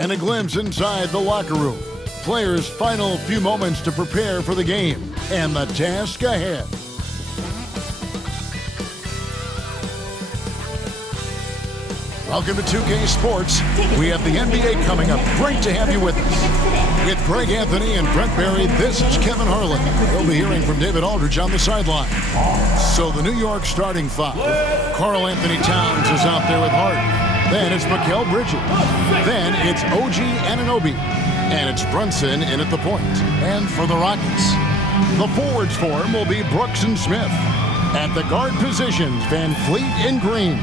And a glimpse inside the locker room. Players' final few moments to prepare for the game and the task ahead. Welcome to 2K Sports. We have the NBA coming up. Great to have you with us. With Greg Anthony and Brent Barry, this is Kevin Harlan. We'll be hearing from David Aldridge on the sideline. So the New York starting five. Karl Anthony Towns is out there with Harden. Then it's Mikal Bridges. Then it's OG Anunoby. And it's Brunson in at the point. And for the Rockets, the forwards for him will be Brooks and Smith. At the guard positions, VanVleet and Green.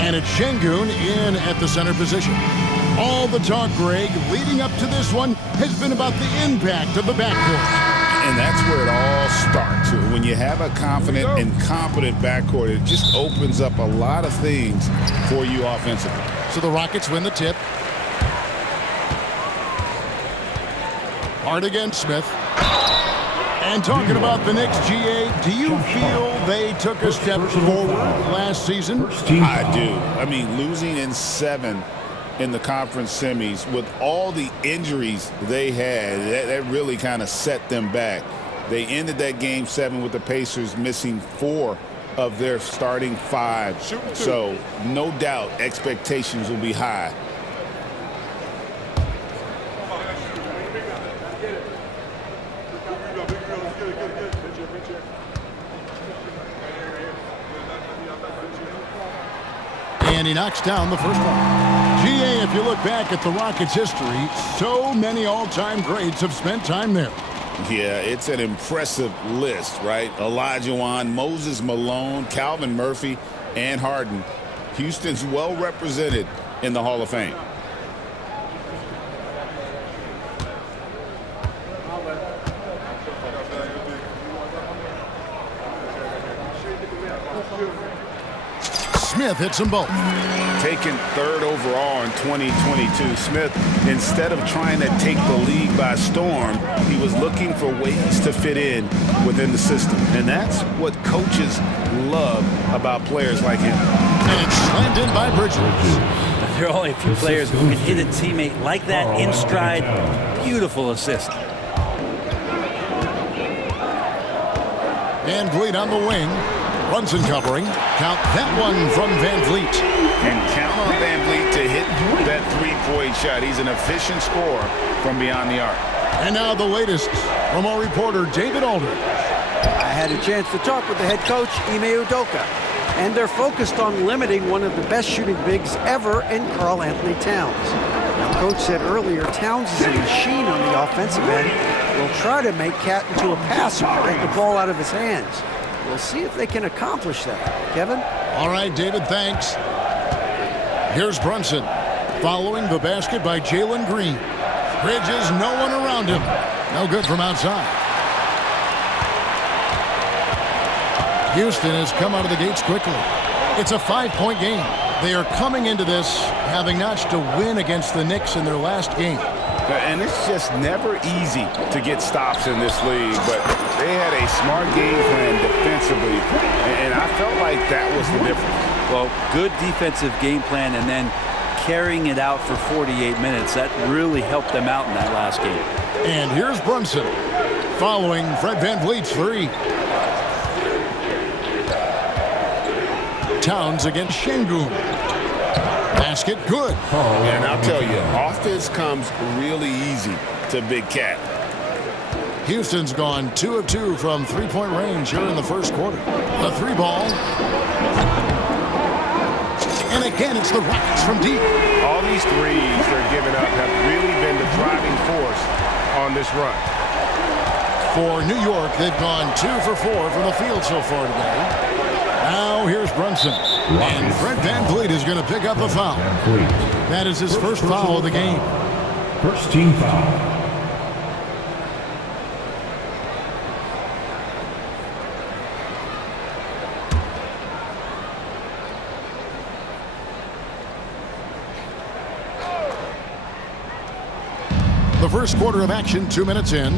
And it's Şengün in at the center position. All the talk, Greg, leading up to this one has been about the impact of the backcourt. And that's where it all starts. When you have a confident and competent backcourt, it just opens up a lot of things for you offensively. So the Rockets win the tip. Hard against Smith. And talking about the Knicks, GA, do you feel they took a step forward last season? I do. I mean, losing in 7 in the conference semis with all the injuries they had, that really kind of set them back. They ended that game 7 with the Pacers missing 4 of their starting 5. So no doubt expectations will be high. And he knocks down the first one. GA, if you look back at the Rockets' history, so many all-time greats have spent time there. Yeah, it's an impressive list, right? Olajuwon, Moses Malone, Calvin Murphy, and Harden. Houston's well represented in the Hall of Fame. Smith hits them both. Taken 3rd overall in 2022, Smith, instead of trying to take the league by storm, he was looking for ways to fit in within the system. And that's what coaches love about players like him. And it's slammed in by Bridges. There are only a few players who can hit a teammate like that in stride. Beautiful assist. VanVleet on the wing. Brunson covering. Count that one from VanVleet. And count on VanVleet to hit that three-point shot. He's an efficient scorer from beyond the arc. And now the latest from our reporter, David Aldridge. I had a chance to talk with the head coach, Ime Udoka, and they're focused on limiting one of the best shooting bigs ever in Karl Anthony Towns. Now, Coach said earlier, Towns is a machine on the offensive end. Will try to make Cat into a passer, get the ball out of his hands. We'll see if they can accomplish that. Kevin? All right, David, thanks. Here's Brunson. Following the basket by Jalen Green. Bridges, no one around him. No good from outside. Houston has come out of the gates quickly. It's a 5-point game. They are coming into this having notched a win against the Knicks in their last game. And it's just never easy to get stops in this league, but they had a smart game plan defensively, and I felt like that was the difference. Well, good defensive game plan and then carrying it out for 48 minutes. That really helped them out in that last game. And here's Brunson following Fred VanVleet's 3. Towns against Şengün. Basket good. And I'll tell you, offense comes really easy to Big Cat. Houston's gone 2 of 2 from three-point range here in the first quarter. The 3 ball. And again, it's the Rockets from deep. All these threes they're giving up have really been the driving force on this run. For New York, they've gone 2 for 4 from the field so far today. Now here's Brunson. And Fred VanVleet is going to pick up a foul. That is his first foul of the game. First team foul. The first quarter of action, 2 minutes in.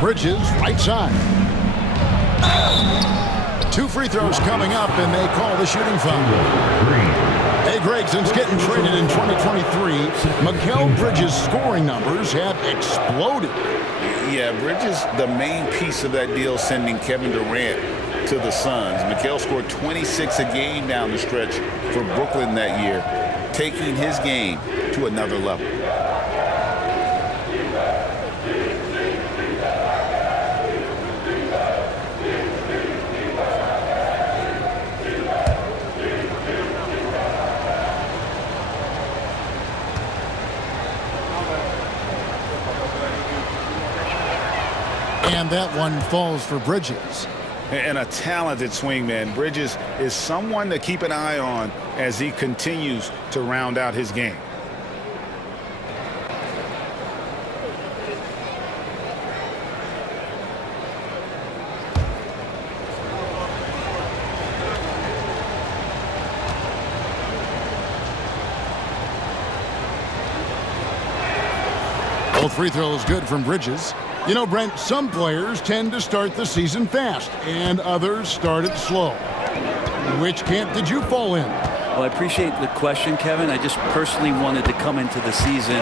Bridges, right side. 2 free throws coming up, and they call the shooting foul. Hey, Greg, since getting traded in 2023, Mikal Bridges' scoring numbers have exploded. Yeah, Bridges, the main piece of that deal, sending Kevin Durant to the Suns. Mikal scored 26 a game down the stretch for Brooklyn that year, taking his game to another level. And that one falls for Bridges. And a talented swingman. Bridges is someone to keep an eye on as he continues to round out his game. Both free throws good from Bridges. You know, Brent, some players tend to start the season fast, and others start it slow. Which camp did you fall in? Well, I appreciate the question, Kevin. I just personally wanted to come into the season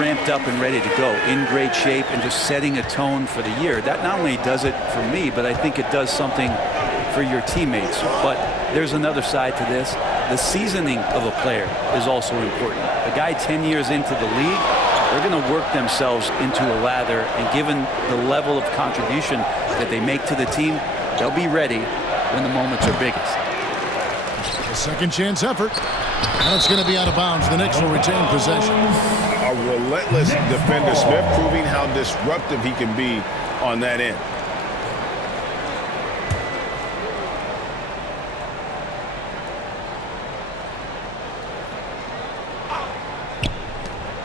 ramped up and ready to go, in great shape, and just setting a tone for the year. That not only does it for me, but I think it does something for your teammates. But there's another side to this. The seasoning of a player is also important. A guy 10 years into the league, they're going to work themselves into a lather, and given the level of contribution that they make to the team, they'll be ready when the moments are biggest. A second chance effort. And it's going to be out of bounds. The Knicks will retain possession. A relentless defender, Smith, proving how disruptive he can be on that end.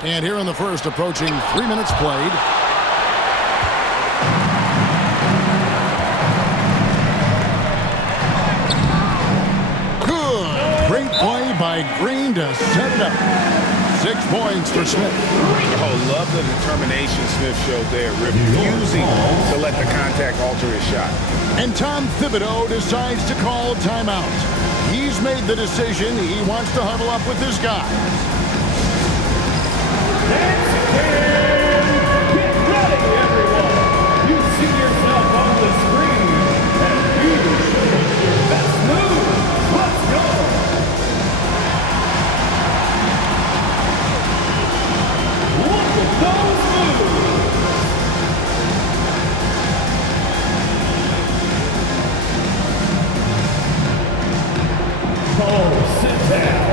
And here in the first, approaching 3 minutes played. Good. Great play by Green to set it up. 6 points for Smith. Oh, love the determination Smith showed there, refusing to let the contact alter his shot. And Tom Thibodeau decides to call timeout. He's made the decision. He wants to huddle up with his guys. Get ready, everyone! You see yourself on the screen, and you show your best move. Let's go! Look at those moves! Oh, sit down.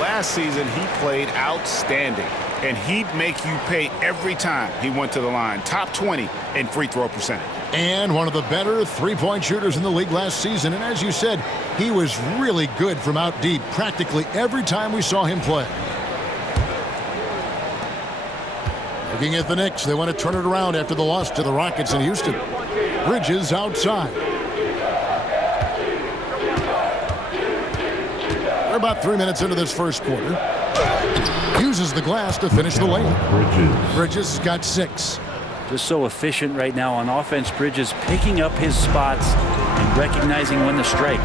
Last season, he played outstanding, and he'd make you pay every time he went to the line. Top 20 in free throw percentage. And one of the better three-point shooters in the league last season. And as you said, he was really good from out deep practically every time we saw him play. Looking at the Knicks, they want to turn it around after the loss to the Rockets in Houston. Bridges outside. We're about 3 minutes into this first quarter. Uses the glass to finish the layup. Bridges has got 6. Just so efficient right now on offense. Bridges picking up his spots and recognizing when to strike.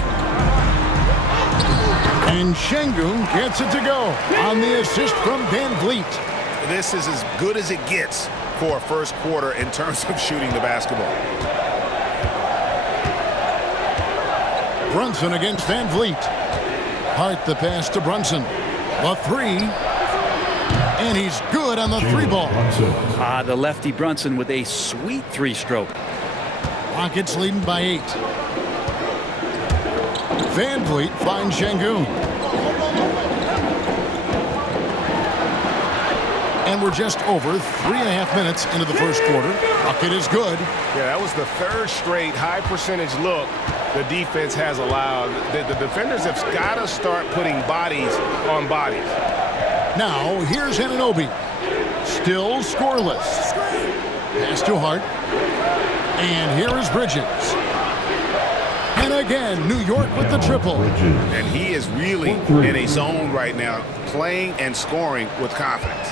And Şengün gets it to go on the assist from VanVleet. This is as good as it gets for a first quarter in terms of shooting the basketball. Brunson against VanVleet. Hart the pass to Brunson. The three. And he's good on the three ball. The lefty Brunson with a sweet three-stroke. Rockets leading by 8. VanVleet finds Şengün. And we're just over 3.5 minutes into the first quarter. Bucket is good. Yeah, that was the third straight high percentage look the defense has allowed. The defenders have got to start putting bodies on bodies. Now, here's Anunoby. Still scoreless. Pass to Hart. And here is Bridges. And again, New York with the triple. And he is really in a zone right now, playing and scoring with confidence.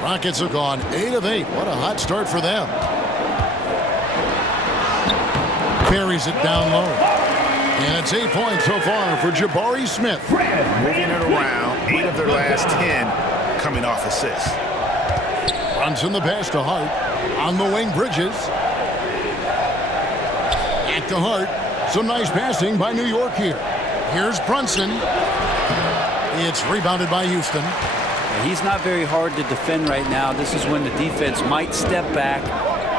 Rockets have gone 8 of 8. What a hot start for them. Carries it down low. And it's 8 points so far for Jabari Smith. Moving it around, 8 of their last 10 coming off assists. Brunson the pass to Hart. On the wing, Bridges. Back to Hart. Some nice passing by New York here. Here's Brunson. It's rebounded by Houston. He's not very hard to defend right now. This is when the defense might step back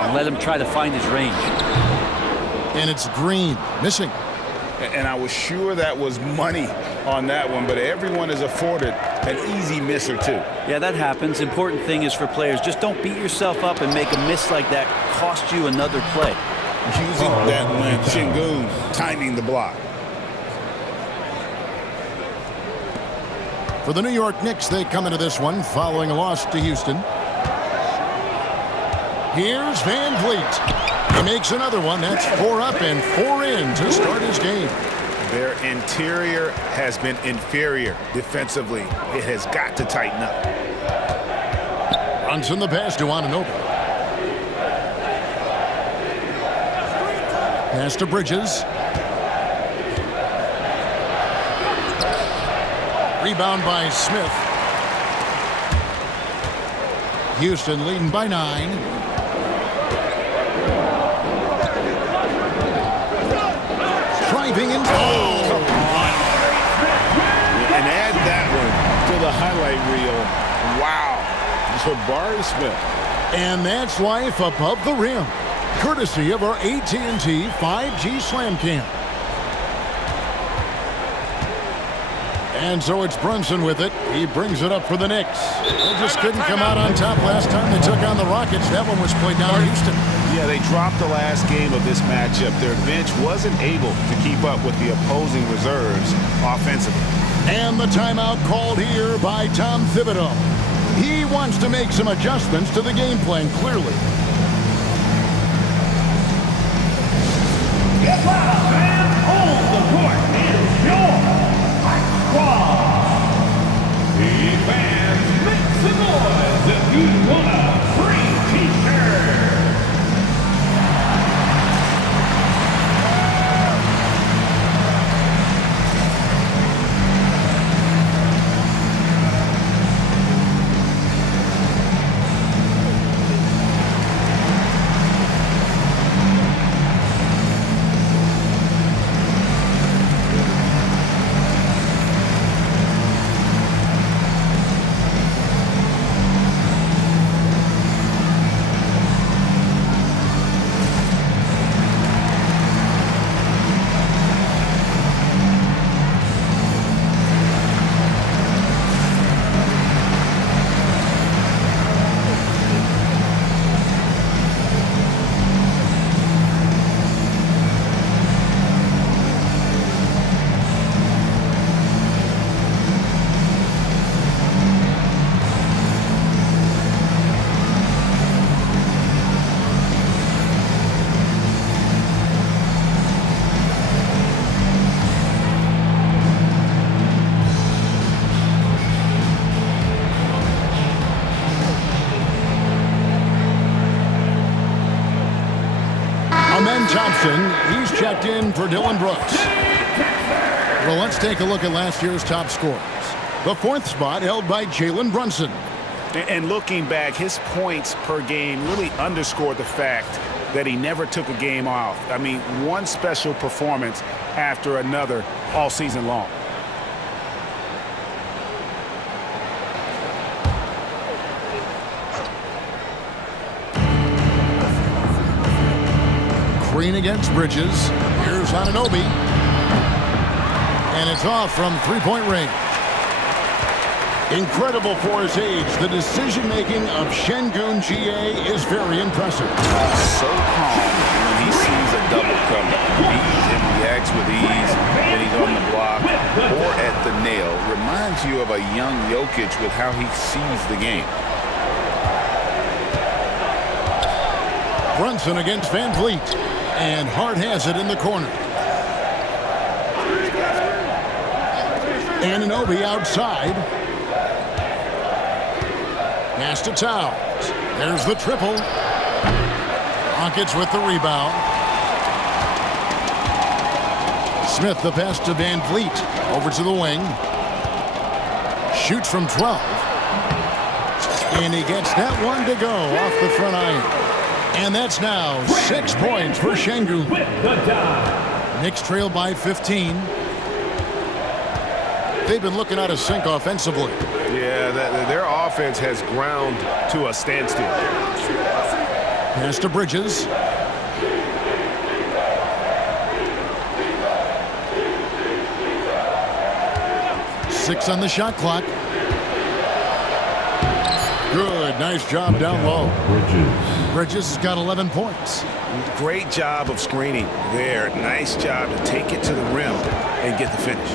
and let him try to find his range. And it's Green missing. And I was sure that was money on that one, but everyone is afforded an easy miss or two. Yeah, that happens. Important thing is for players, just don't beat yourself up and make a miss like that cost you another play. Using that when Şengün timing the block. For the New York Knicks, they come into this one following a loss to Houston. Here's VanVleet. He makes another one. That's 4 up and 4 in to start his game. Their interior has been inferior defensively. It has got to tighten up. Brunson the pass to Anunoby. Pass to Bridges. Rebound by Smith. Houston leading by 9. Driving in. And add that one to the highlight reel. Wow. Jabari Smith. And that's life above the rim. Courtesy of our AT&T 5G Slam Cam. And so it's Brunson with it. He brings it up for the Knicks. They just couldn't come out on top last time they took on the Rockets. That one was played down in Houston. Yeah, they dropped the last game of this matchup. Their bench wasn't able to keep up with the opposing reserves offensively. And the timeout called here by Tom Thibodeau. He wants to make some adjustments to the game plan, clearly. Get loud, man! Hold the court! Here's your Hey fans, make some noise if you want a free t-shirt! Thompson, he's checked in for Dylan Brooks. Well, let's take a look at last year's top scorers. The 4th spot held by Jalen Brunson. And looking back, his points per game really underscored the fact that he never took a game off. I mean, one special performance after another all season long. Green against Bridges. Here's Anunoby. And it's off from three-point range. Incredible for his age. The decision-making of Şengün GA is very impressive. So calm when he sees a double coming. He reacts with ease when he's on the block or at the nail. Reminds you of a young Jokic with how he sees the game. Brunson against VanVleet. And Hart has it in the corner. Anunoby outside. Pass to Towns. There's the triple. Rockets with the rebound. Smith the pass to VanVleet. Over to the wing. Shoots from 12. And he gets that one to go off the front iron. And that's now 6 points for Şengün. Knicks trail by 15. They've been looking out of sync offensively. Yeah, their offense has ground to a standstill. Pass to Bridges. Six on the shot clock. Good, nice job down low. Bridges has got 11 points. Great job of screening there. Nice job to take it to the rim and get the finish.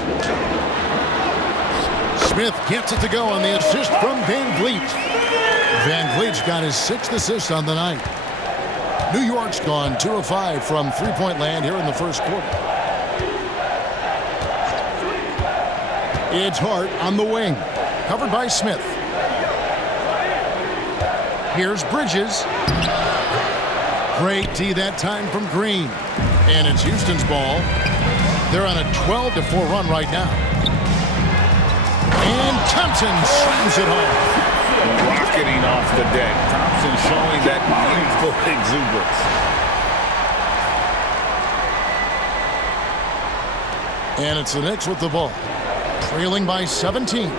Smith gets it to go on the assist from VanVleet. VanVleet's got his 6th assist on the night. New York's gone 2 of 5 from three-point land here in the first quarter. It's Hart on the wing, covered by Smith. Here's Bridges. Great D that time from Green. And it's Houston's ball. They're on a 12-4 run right now. And Thompson slams it home. Rocketing off the deck. Thompson showing that youthful exuberance. And it's the Knicks with the ball. Trailing by 17.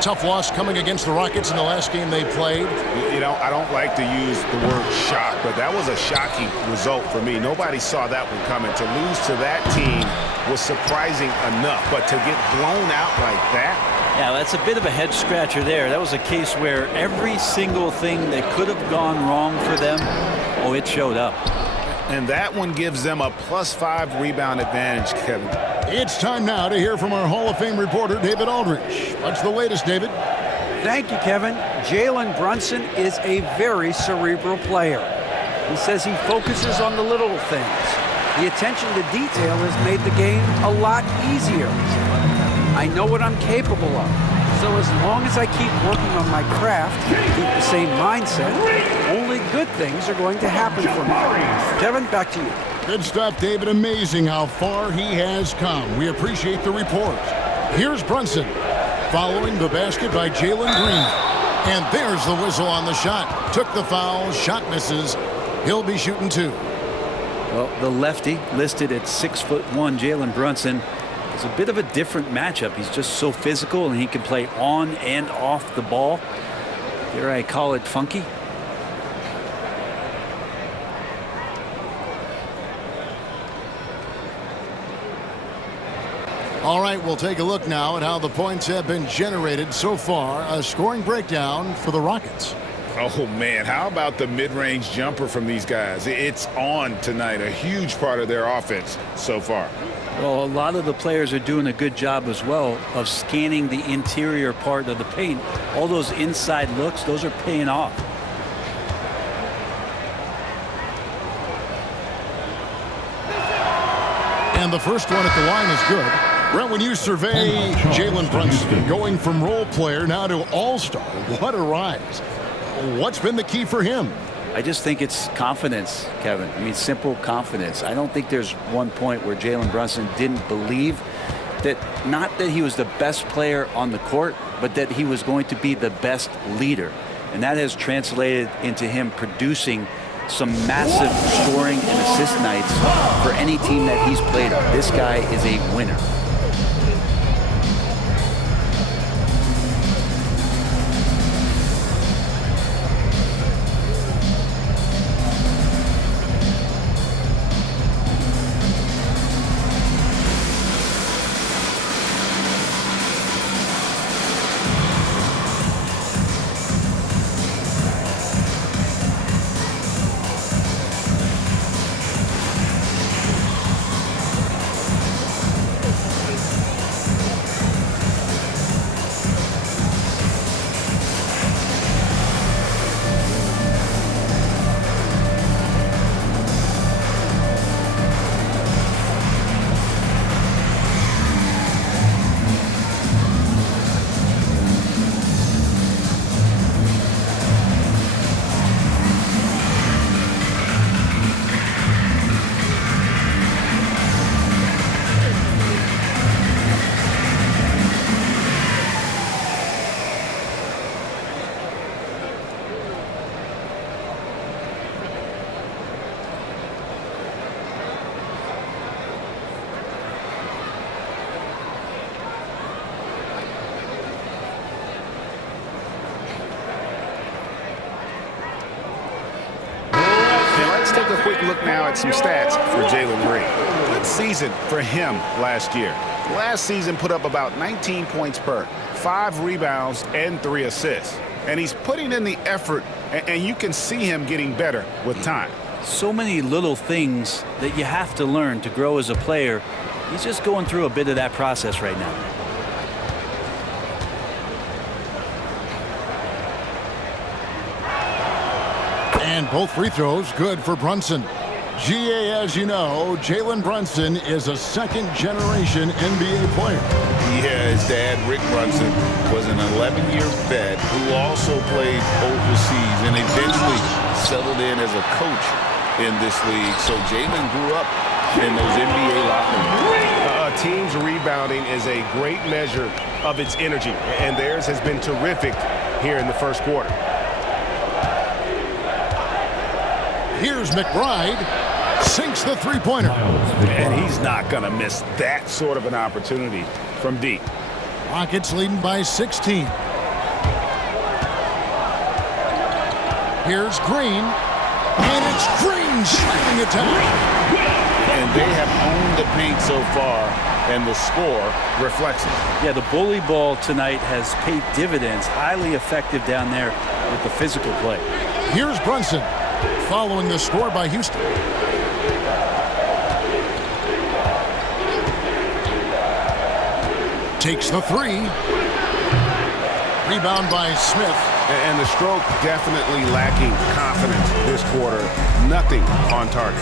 Tough loss coming against the Rockets in the last game they played. You know, I don't like to use the word shock, but that was a shocking result for me. Nobody saw that one coming. To lose to that team was surprising enough, but to get blown out like that. Yeah, that's a bit of a head scratcher there. That was a case where every single thing that could have gone wrong for them, it showed up. And that one gives them a +5 rebound advantage, Kevin. It's time now to hear from our Hall of Fame reporter, David Aldridge. What's the latest, David? Thank you, Kevin. Jalen Brunson is a very cerebral player. He says he focuses on the little things. The attention to detail has made the game a lot easier. I know what I'm capable of. So as long as I keep working on my craft, keep the same mindset, only good things are going to happen for me. Kevin, back to you. Good stuff, David. Amazing how far he has come. We appreciate the report. Here's Brunson following the basket by Jalen Green. And there's the whistle on the shot. Took the foul, shot misses. He'll be shooting 2. Well, the lefty listed at 6'1", Jalen Brunson, is a bit of a different matchup. He's just so physical, and he can play on and off the ball. Dare I call it funky? All right, we'll take a look now at how the points have been generated so far. A scoring breakdown for the Rockets. Oh, man, how about the mid-range jumper from these guys? It's on tonight, a huge part of their offense so far. Well, a lot of the players are doing a good job as well of scanning the interior part of the paint. All those inside looks, those are paying off. And the first one at the line is good. Brent, when you survey Jalen Brunson going from role player now to all-star, what a rise. What's been the key for him? I just think it's confidence, Kevin. I mean, simple confidence. I don't think there's one point where Jalen Brunson didn't believe that, not that he was the best player on the court, but that he was going to be the best leader. And that has translated into him producing some massive scoring and assist nights for any team that he's played on. This guy is a winner. Let's take a quick look now at some stats for Jalen Green. Good season for him last year. Last season put up about 19 points per, 5 rebounds, and 3 assists. And he's putting in the effort, and you can see him getting better with time. So many little things that you have to learn to grow as a player. He's just going through a bit of that process right now. And both free throws good for Brunson. GA, as you know, Jalen Brunson is a second-generation NBA player. Yeah, his dad, Rick Brunson, was an 11-year vet who also played overseas and eventually settled in as a coach in this league. So Jalen grew up in those NBA locker rooms. A team's rebounding is a great measure of its energy, and theirs has been terrific here in the first quarter. Here's McBride. Sinks the three-pointer. And he's not going to miss that sort of an opportunity from deep. Rockets leading by 16. Here's Green. And it's Green shooting it down. And they have owned the paint so far, and the score reflects it. Yeah, the bully ball tonight has paid dividends. Highly effective down there with the physical play. Here's Brunson, following the score by Houston. Takes the three. Rebound by Smith. And the stroke definitely lacking confidence this quarter. Nothing on target.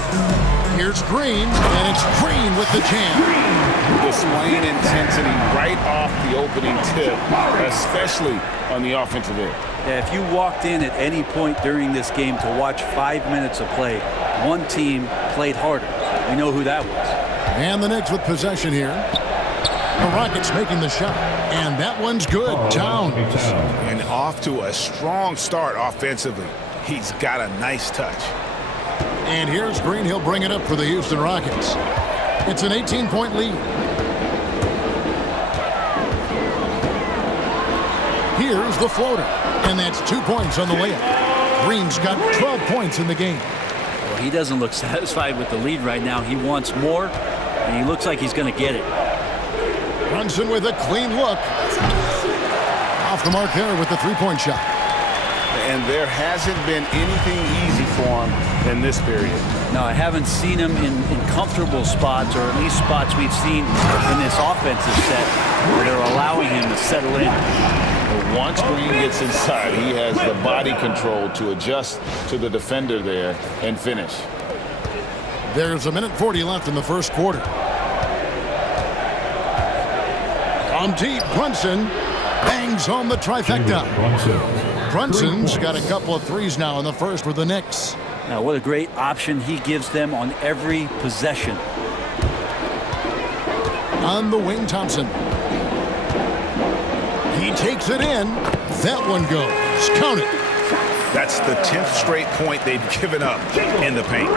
Here's Green, and it's Green with the jam. Displaying intensity right off the opening tip, especially on the offensive end. Yeah, if you walked in at any point during this game to watch 5 minutes of play, one team played harder. We know who that was. And the Knicks with possession here. The Rockets making the shot. And that one's good. Towns. And off to a strong start offensively. He's got a nice touch. And here's Green. He'll bring it up for the Houston Rockets. It's an 18-point lead. Here's the floater. And that's 2 points on the layup. Green's got 12 points in the game. Well, he doesn't look satisfied with the lead right now. He wants more, and he looks like he's going to get it. Brunson with a clean look. Off the mark there with the three-point shot. And there hasn't been anything easy for him in this period. No, I haven't seen him in comfortable spots, or at least spots we've seen in this offensive set where they're allowing him to settle in. But once Green gets inside, he has the body control to adjust to the defender there and finish. There's a minute 40 left in the first quarter. On deep, Brunson bangs on the trifecta. Brunson's got a couple of threes now in the first for the Knicks. Now, what a great option he gives them on every possession. On the wing, Thompson. He takes it in. That one goes. Count it. That's the 10th straight point they've given up in the paint.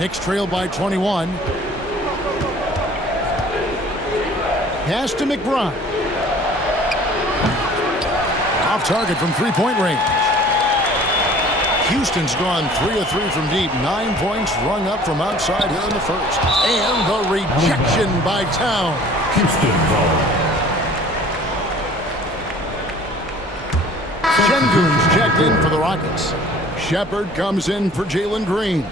Knicks trail by 21. Pass to McBride. Off target from three-point range. Houston's gone 3 of 3 from deep. 9 points rung up from outside here in the first. And the rejection by Town. Houston ball. Şengün's checked in for the Rockets. Shepard comes in for Jalen Green.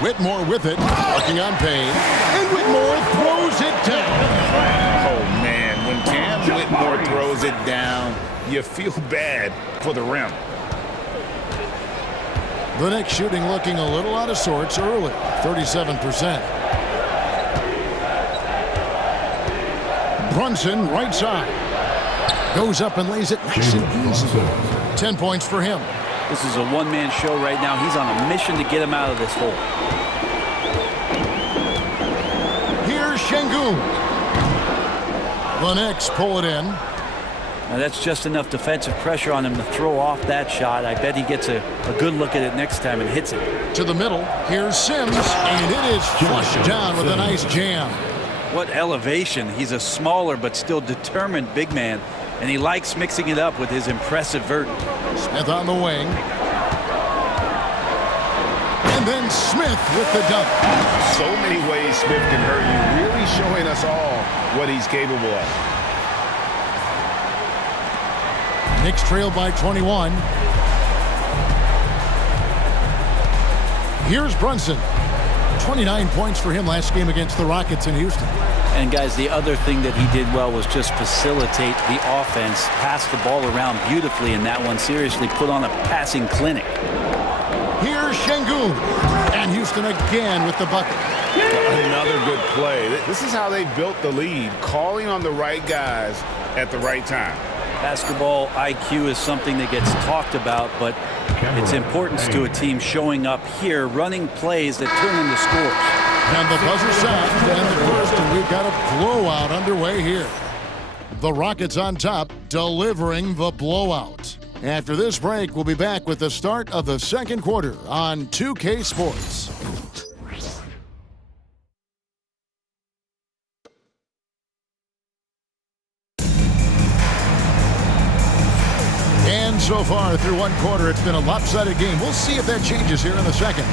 Whitmore with it, working on Payne, and Whitmore throws it down. Oh, man, when Cam Whitmore throws it down, you feel bad for the rim. The Knicks shooting looking a little out of sorts early, 37%. Brunson, right side. Goes up and lays it nice and easy. 10 points for him. This is a one-man show right now. He's on a mission to get him out of this hole. Here's Şengün. The Knicks pull it in. Now that's just enough defensive pressure on him to throw off that shot. I bet he gets a good look at it next time and hits it. To the middle. Here's Sims, and it is flushed down with a nice jam. What elevation. He's a smaller but still determined big man, and he likes mixing it up with his impressive vert. Smith on the wing. And then Smith with the dunk. So many ways Smith can hurt you, really showing us all what he's capable of. Knicks trail by 21. Here's Brunson. 29 points for him last game against the Rockets in Houston. And guys, the other thing that he did well was just facilitate the offense, pass the ball around beautifully in that one. Seriously, put on a passing clinic. Here's Şengün, and Houston again with the bucket. Another good play. This is how they built the lead, calling on the right guys at the right time. Basketball IQ is something that gets talked about, but its importance to a team showing up here, running plays that turn into scores. And the buzzer sounds to end the first, and we've got a blowout underway here. The Rockets on top, delivering the blowout. After this break, we'll be back with the start of the second quarter on 2K Sports. And so far through one quarter, it's been a lopsided game. We'll see if that changes here in the second.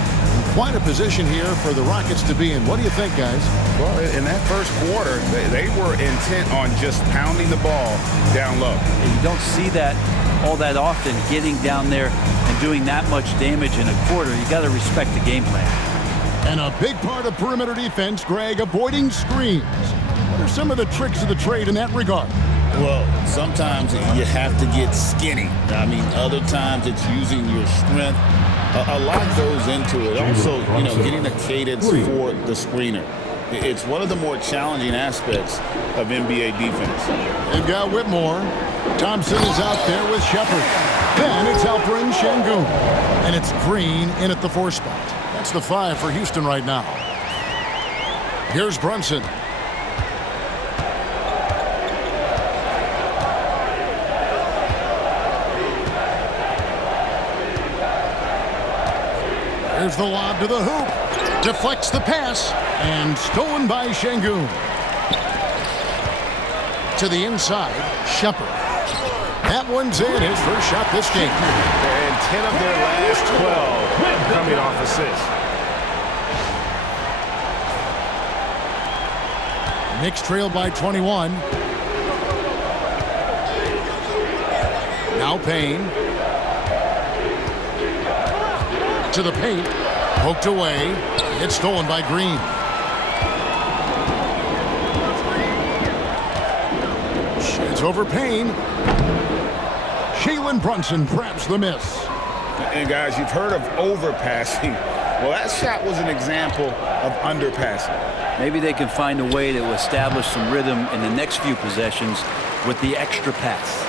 Quite a position here for the Rockets to be in. What do you think, guys? Well, in that first quarter, they were intent on just pounding the ball down low. And you don't see that all that often, getting down there and doing that much damage in a quarter. You got to respect the game plan. And a big part of perimeter defense, Greg, avoiding screens. What are some of the tricks of the trade in that regard? Well, sometimes you have to get skinny. I mean, other times it's using your strength. A lot goes into it. Also, getting a cadence for the screener. It's one of the more challenging aspects of NBA defense. They've got Whitmore. Thompson is out there with Shepard. Then it's Alperen Şengün. And it's Green in at the 4 spot. That's the 5 for Houston right now. Here's Brunson. There's the lob to the hoop. Deflects the pass. And stolen by Şengün. To the inside, Shepard. That one's in, his first shot this game. And 10 of their last 12 coming off assists. Knicks trail by 21. Now Payne. To the paint. Poked away. It's stolen by Green. It's over Payne. Jalen Brunson grabs the miss. And guys, you've heard of overpassing. Well, that shot was an example of underpassing. Maybe they can find a way to establish some rhythm in the next few possessions with the extra pass.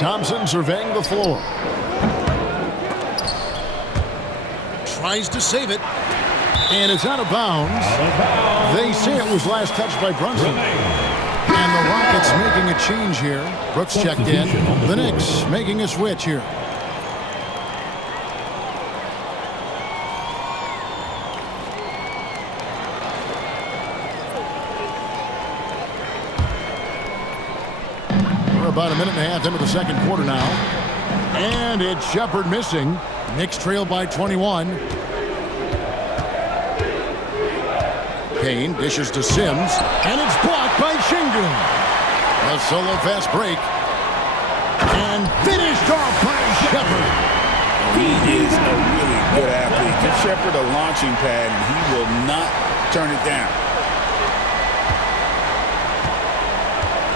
Thompson surveying the floor. Tries to save it. And it's out of bounds. They say it was last touched by Brunson. And the Rockets making a change here. Brooks checked in. The Knicks making a switch here. We're about a minute and a half into the second quarter now. And it's Shepard missing. Knicks trail by 21. Payne dishes to Sims, and it's blocked by Şengün. A solo fast break. And finished off by Shepard. He is a really good athlete. Give Shepard a launching pad, and he will not turn it down.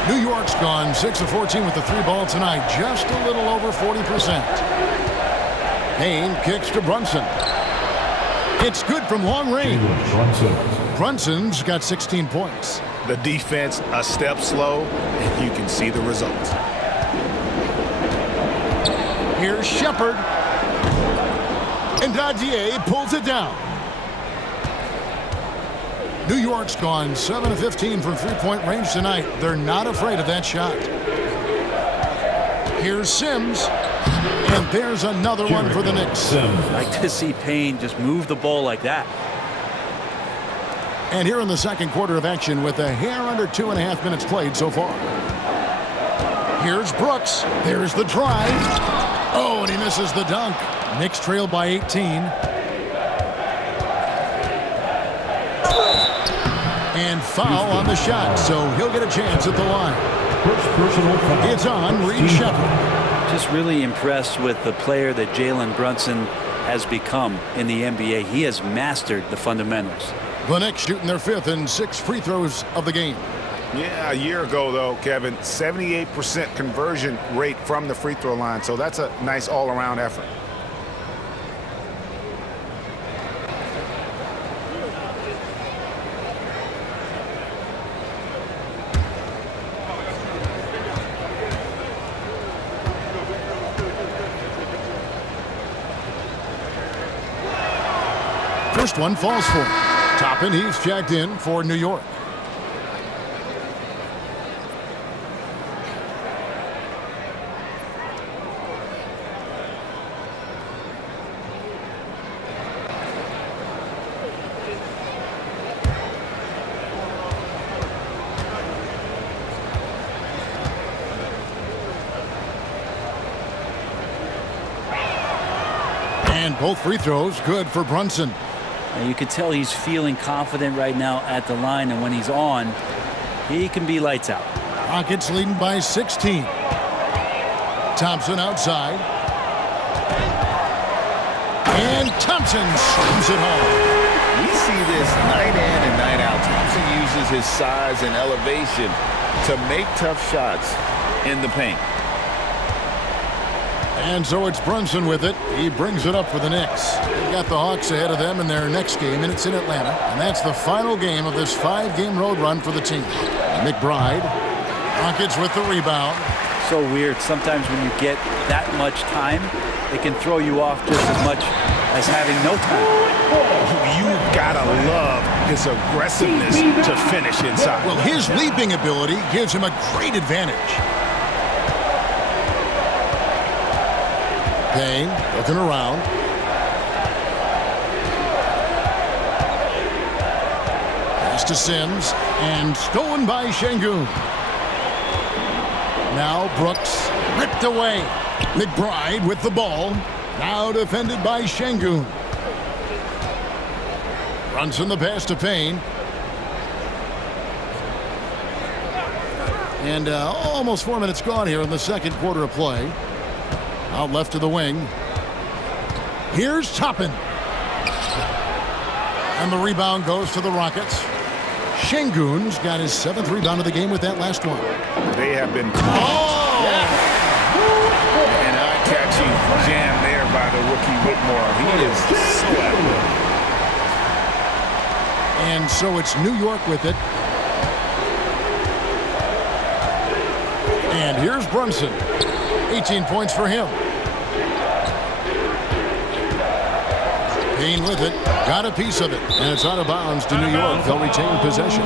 New York's gone 6 of 14 with the 3-ball tonight. Just a little over 40%. Payne kicks to Brunson. It's good from long range. Brunson's got 16 points. The defense a step slow, and you can see the results. Here's Shepard. And Dadier pulls it down. New York's gone 7 of 15 from three-point range tonight. They're not afraid of that shot. Here's Sims. And there's another one for the Knicks. I'd like to see Payne just move the ball like that. And here in the second quarter of action with a hair under 2.5 minutes played so far. Here's Brooks. There's the drive. Oh, and he misses the dunk. Knicks trail by 18. And foul on the shot, so he'll get a chance at the line. First personal foul. It's on Reed Shepard. Just really impressed with the player that Jalen Brunson has become in the NBA. He has mastered the fundamentals. The Knicks shooting their 5th and 6th free throws of the game. Yeah, a year ago, though, Kevin, 78% conversion rate from the free throw line. So that's a nice all-around effort. First one falls for him. Toppin, he's checked in for New York. And both free throws good for Brunson. And you can tell he's feeling confident right now at the line, and when he's on, he can be lights out. Rockets leading by 16. Thompson outside. And Thompson slams it home. We see this night in and night out. Thompson uses his size and elevation to make tough shots in the paint. And so it's Brunson with it. He brings it up for the Knicks. They've got the Hawks ahead of them in their next game, and it's in Atlanta. And that's the final game of this 5-game road run for the team. McBride. Rockets with the rebound. So weird. Sometimes when you get that much time, it can throw you off just as much as having no time. You gotta love his aggressiveness to finish inside. Well, his leaping ability gives him a great advantage. Payne looking around. Pass to Sims and stolen by Şengün. Now Brooks ripped away. McBride with the ball. Now defended by Şengün. Brunson the pass to Payne. And almost 4 minutes gone here in the second quarter of play. Out left to the wing. Here's Toppin. And the rebound goes to the Rockets. Şengün's got his 7th rebound of the game with that last one. They have been An eye-catching jam there by the rookie Whitmore. He is so athletic. And so it's New York with it. And here's Brunson. 18 points for him. Payne with it. Got a piece of it. And it's out of bounds to New York. They'll retain possession.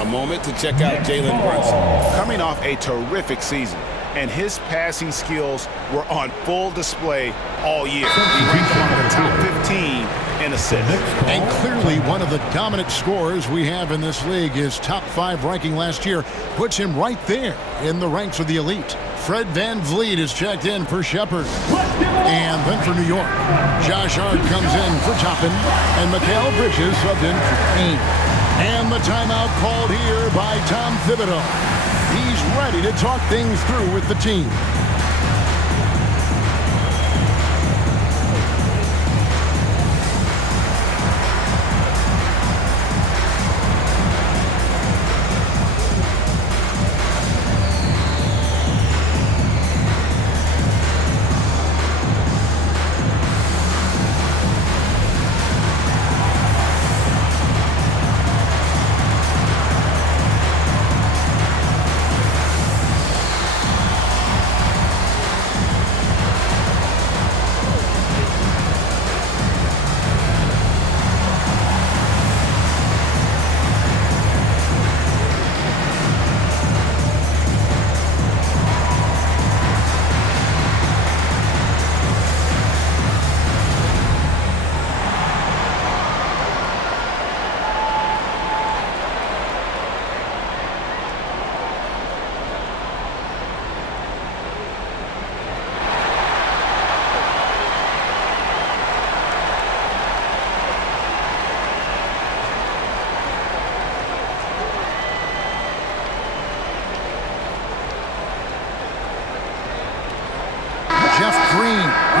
A moment to check out Jalen Brunson. Coming off a terrific season, and his passing skills were on full display all year. He ranked among the top 15 in assists. And clearly one of the dominant scorers we have in this league. His top 5 ranking last year puts him right there in the ranks of the elite. Fred VanVleet is checked in for Shepard. And then for New York, Josh Hart comes in for Toppin. And Mikal Bridges subbed in for Payne. And the timeout called here by Tom Thibodeau. He's ready to talk things through with the team.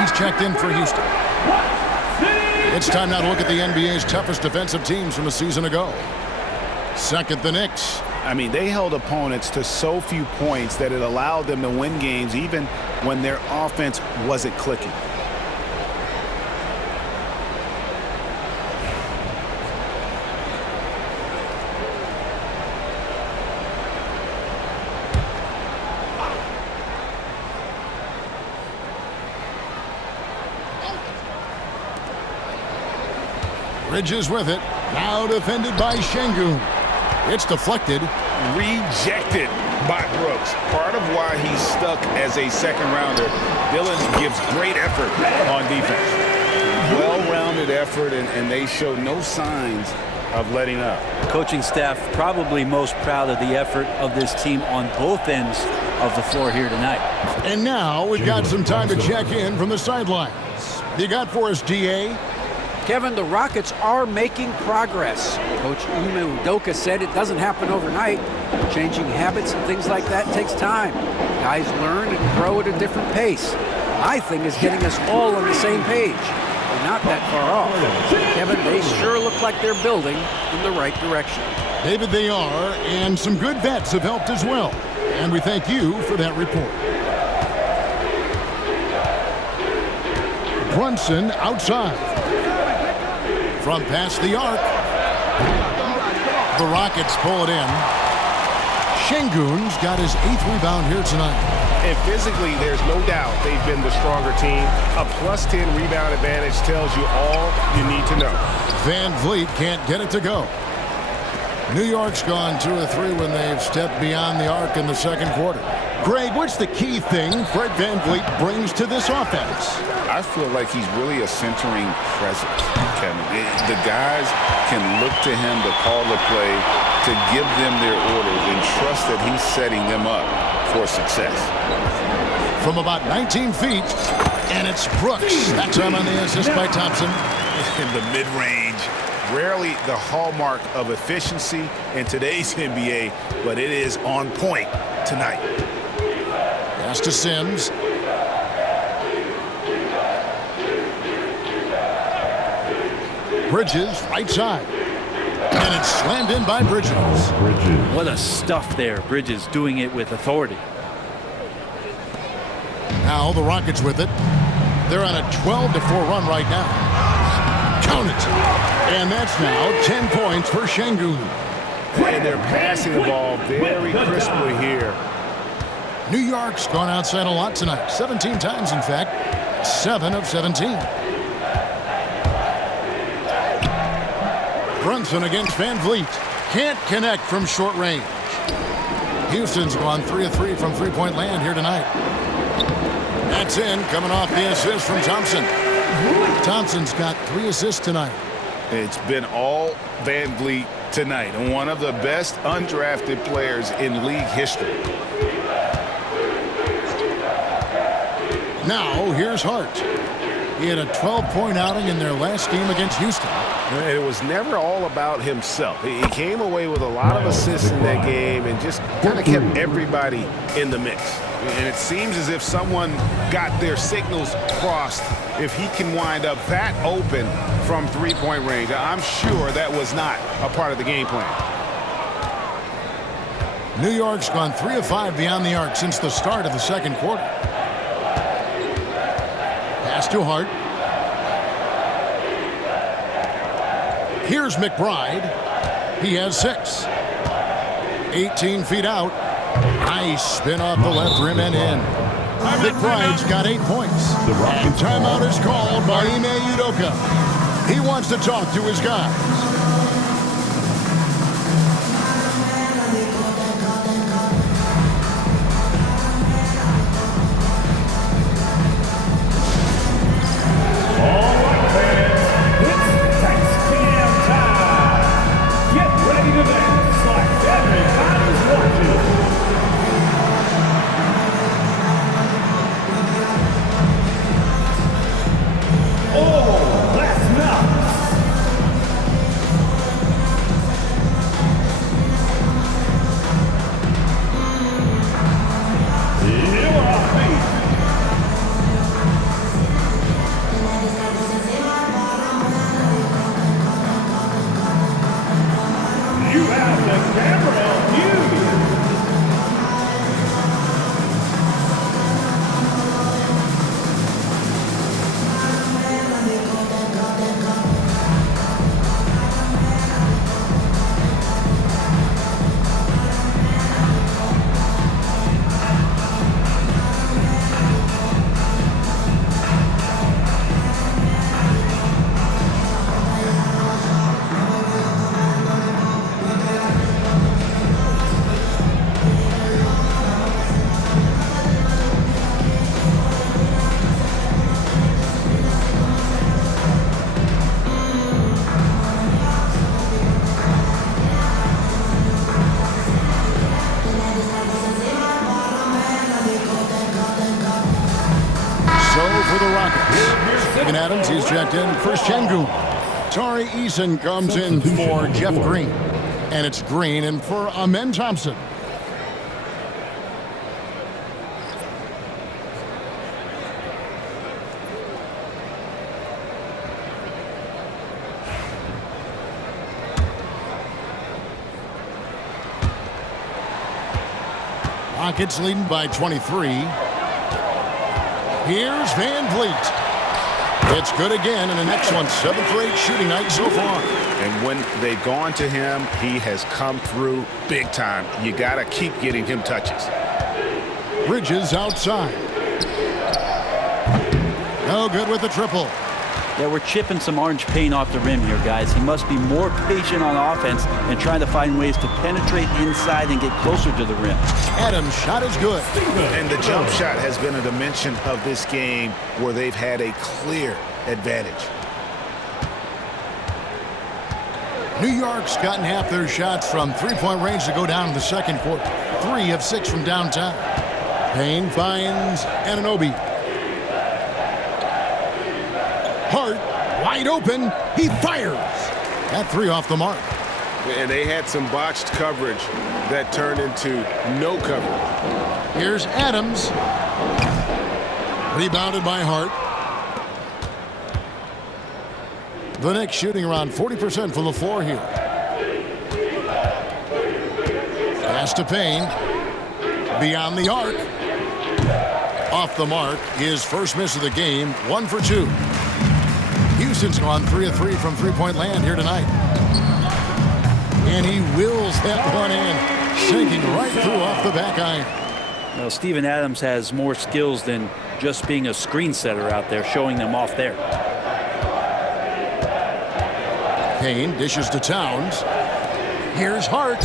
He's checked in for Houston. It's time now to look at the NBA's toughest defensive teams from a season ago. Second, the Knicks. I mean, they held opponents to so few points that it allowed them to win games even when their offense wasn't clicking. Bridges with it. Now defended by Şengün. It's deflected. Rejected by Brooks. Part of why he's stuck as a second rounder. Dylan gives great effort on defense. Well-rounded effort, and they show no signs of letting up. Coaching staff probably most proud of the effort of this team on both ends of the floor here tonight. And now we've got some time to check in from the sidelines. You got for us, DA? Kevin, the Rockets are making progress. Coach Ime Udoka said it doesn't happen overnight. Changing habits and things like that takes time. Guys learn and grow at a different pace. My thing is getting us all on the same page. We're not that far off. Kevin, they sure look like they're building in the right direction. David, they are, and some good vets have helped as well. And we thank you for that report. Brunson outside. From past the arc. The Rockets pull it in. Şengün's got his 8th rebound here tonight. And physically, there's no doubt they've been the stronger team. A +10 rebound advantage tells you all you need to know. VanVleet can't get it to go. New York's gone 2 of 3 when they've stepped beyond the arc in the second quarter. Greg, what's the key thing Fred VanVleet brings to this offense? I feel like he's really a centering presence, Kevin. The guys can look to him to call the play, to give them their orders, and trust that he's setting them up for success. From about 19 feet, and it's Brooks. That time on the assist by Thompson. In the mid-range, rarely the hallmark of efficiency in today's NBA, but it is on point tonight. Pass to Sims. Bridges, right side. And it's slammed in by Bridges. What a stuff there. Bridges doing it with authority. Now the Rockets with it. They're on a 12-4 run right now. Count it. And that's now 10 points for Şengün. And they're passing the ball very crisply here. New York's gone outside a lot tonight. 17 times, in fact. 7 of 17. Brunson against VanVleet. Can't connect from short range. Houston's gone 3 of 3 from three-point land here tonight. That's in, coming off the assist from Thompson. Thompson's got 3 assists tonight. It's been all VanVleet tonight, and one of the best undrafted players in league history. Now, here's Hart. He had a 12-point outing in their last game against Houston. It was never all about himself. He came away with a lot of assists in that game and just kind of kept everybody in the mix. And it seems as if someone got their signals crossed if he can wind up that open from three-point range. I'm sure that was not a part of the game plan. New York's gone 3 of 5 beyond the arc since the start of the second quarter. Pass to Hart. Here's McBride. He has 6. 18 feet out. Nice spin off the left rim and in. McBride's got 8 points. And timeout is called by Ime Udoka. He wants to talk to his guys. Adams, he's checked in for Şengün. Tari Eason comes in for Jeff Green. And it's Green in for Amen Thompson. Rockets leading by 23. Here's VanVleet. It's good again, and an excellent 7 for 8 shooting night so far. And when they've gone to him, he has come through big time. You got to keep getting him touches. Bridges outside. No good with the triple. Yeah, we're chipping some orange paint off the rim here, guys. He must be more patient on offense and trying to find ways to penetrate inside and get closer to the rim. Adams' shot is good. And the jump shot has been a dimension of this game where they've had a clear advantage. New York's gotten half their shots from three-point range to go down in the second quarter. 3 of 6 from downtown. Payne finds Anunoby. Hart, wide open. He fires. That 3 off the mark. And they had some botched coverage that turned into no coverage. Here's Adams. Rebounded by Hart. The Knicks shooting around 40% from the floor here. Pass to Payne. Beyond the arc. Off the mark. His first miss of the game. 1 for 2. Houston's gone 3 of 3 from three-point land here tonight. And he wills that one in, sinking right through off the back iron. Well, Steven Adams has more skills than just being a screen setter out there, showing them off there. Payne dishes to Towns. Here's Hart.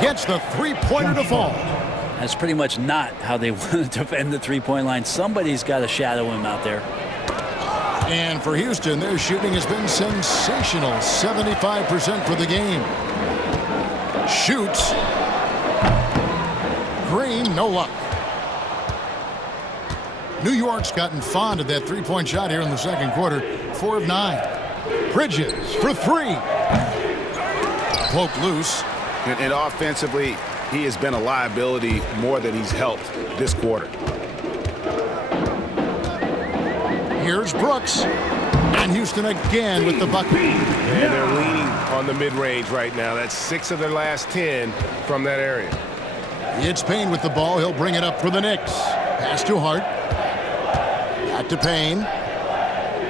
Gets the three-pointer to fall. That's pretty much not how they want to defend the three-point line. Somebody's got to shadow him out there. And for Houston, their shooting has been sensational. 75% for the game. Shoots. Green, no luck. New York's gotten fond of that three-point shot here in the second quarter. 4 of 9. Bridges for 3. Poke loose. And offensively, he has been a liability more than he's helped this quarter. Here's Brooks. And Houston again with the bucket. And they're leaning on the mid-range right now. That's 6 of their last 10 from that area. It's Payne with the ball. He'll bring it up for the Knicks. Pass to Hart. Back to Payne.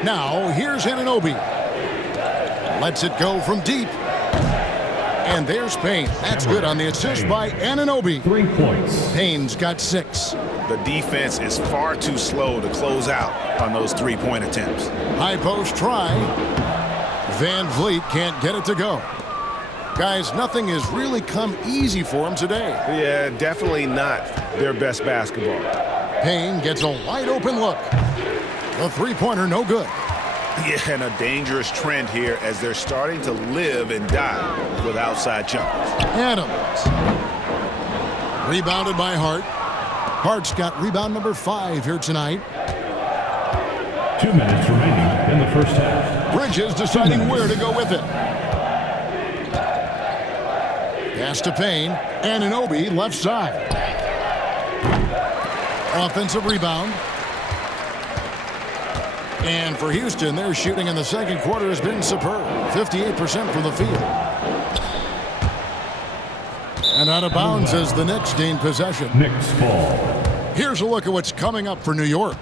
Now here's Anunoby. Lets it go from deep. And there's Payne. That's good on the assist by Anunoby. 3 points. Payne's got 6. The defense is far too slow to close out on those three-point attempts. High post try. VanVleet can't get it to go. Guys, nothing has really come easy for him today. Yeah, definitely not their best basketball. Payne gets a wide open look. The three-pointer no good. Yeah, and a dangerous trend here as they're starting to live and die with outside jumpers. Adams. Rebounded by Hart. Hart's got rebound number 5 here tonight. 2 minutes remaining in the first half. Bridges deciding where to go with it. Pass to Payne. Anunoby left side. Offensive rebound. And for Houston, their shooting in the second quarter has been superb. 58% from the field. And out of bounds as the Knicks gain possession. Knicks ball. Here's a look at what's coming up for New York.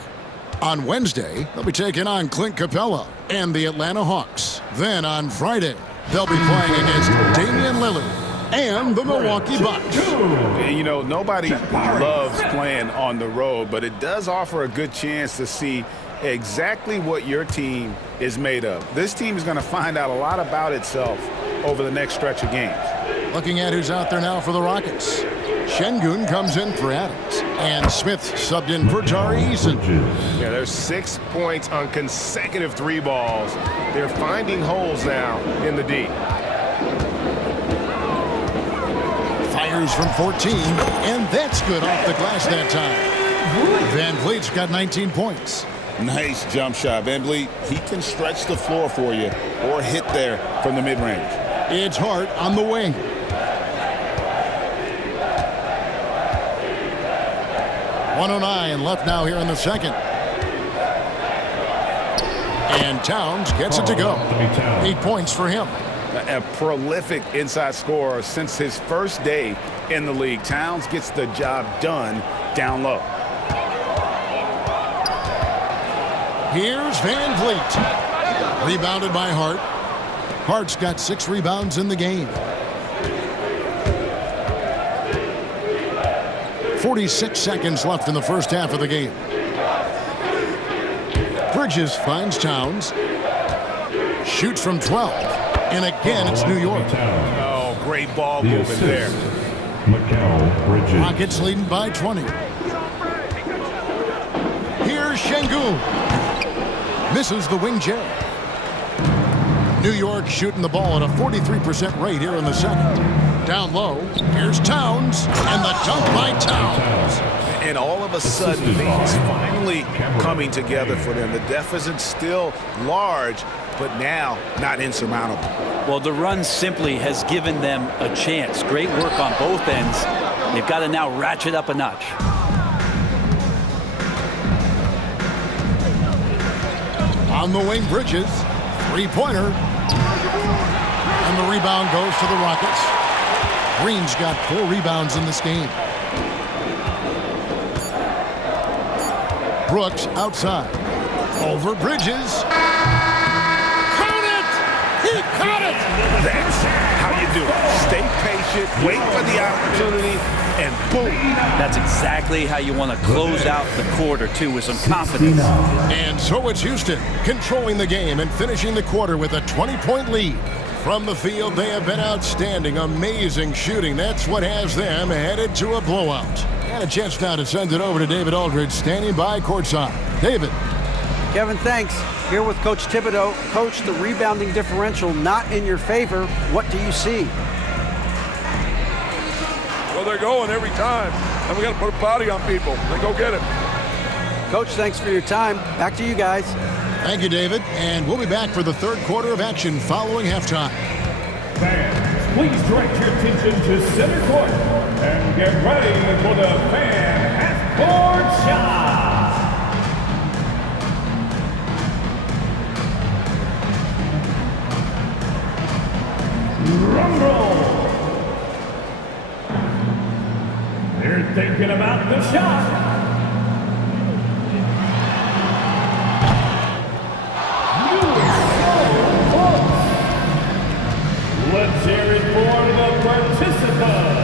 On Wednesday, they'll be taking on Clint Capella and the Atlanta Hawks. Then on Friday, they'll be playing against Damian Lillard and the Milwaukee Bucks. And, you know, nobody loves playing on the road, but it does offer a good chance to see exactly what your team is made of. This team is going to find out a lot about itself over the next stretch of games. Looking at who's out there now for the Rockets. Şengün comes in for Adams. And Smith subbed in for Tari Eason. Yeah, there's 6 points on consecutive 3 balls. They're finding holes now in the D. Fires from 14, and that's good off the glass that time. VanVleet's got 19 points. Nice jump shot. VanVleet, he can stretch the floor for you or hit there from the mid-range. It's Hart on the wing. .109 left now here in the second. And Towns gets it to go. 8 points for him. A prolific inside scorer since his first day in the league. Towns gets the job done down low. Here's VanVleet. Rebounded by Hart. Hart's got 6 rebounds in the game. 46 seconds left in the first half of the game. Bridges finds Towns. Shoots from 12. And again, it's New York. Oh, great ball movement there. Bridges. Rockets leading by 20. Here's Şengün. Misses the wing J. New York shooting the ball at a 43% rate here in the second. Down low, here's Towns, and the dunk by Towns. And all of a sudden, things finally coming together for them. The deficit's still large, but now not insurmountable. Well, the run simply has given them a chance. Great work on both ends. They've got to now ratchet up a notch. On the wing, Bridges. Three-pointer. And the rebound goes to the Rockets. Green's got 4 rebounds in this game. Brooks outside. Over Bridges. Count it! He caught it! That's how you do it. Stay patient, wait for the opportunity, and boom. That's exactly how you want to close out the quarter, too, with some confidence. And so it's Houston controlling the game and finishing the quarter with a 20-point lead. From the field, they have been outstanding, amazing shooting. That's what has them headed to a blowout. And a chance now to send it over to David Aldridge, standing by courtside. David. Kevin, thanks. Here with Coach Thibodeau. Coach, the rebounding differential not in your favor. What do you see? Well, they're going every time, and we got to put a body on people. Then go get it. Coach, thanks for your time. Back to you guys. Thank you, David. And we'll be back for the third quarter of action following halftime. Fans, please direct your attention to center court and get ready for the fan half-court shot. Drum roll. They're thinking about the shot. Let's hear it for the participant.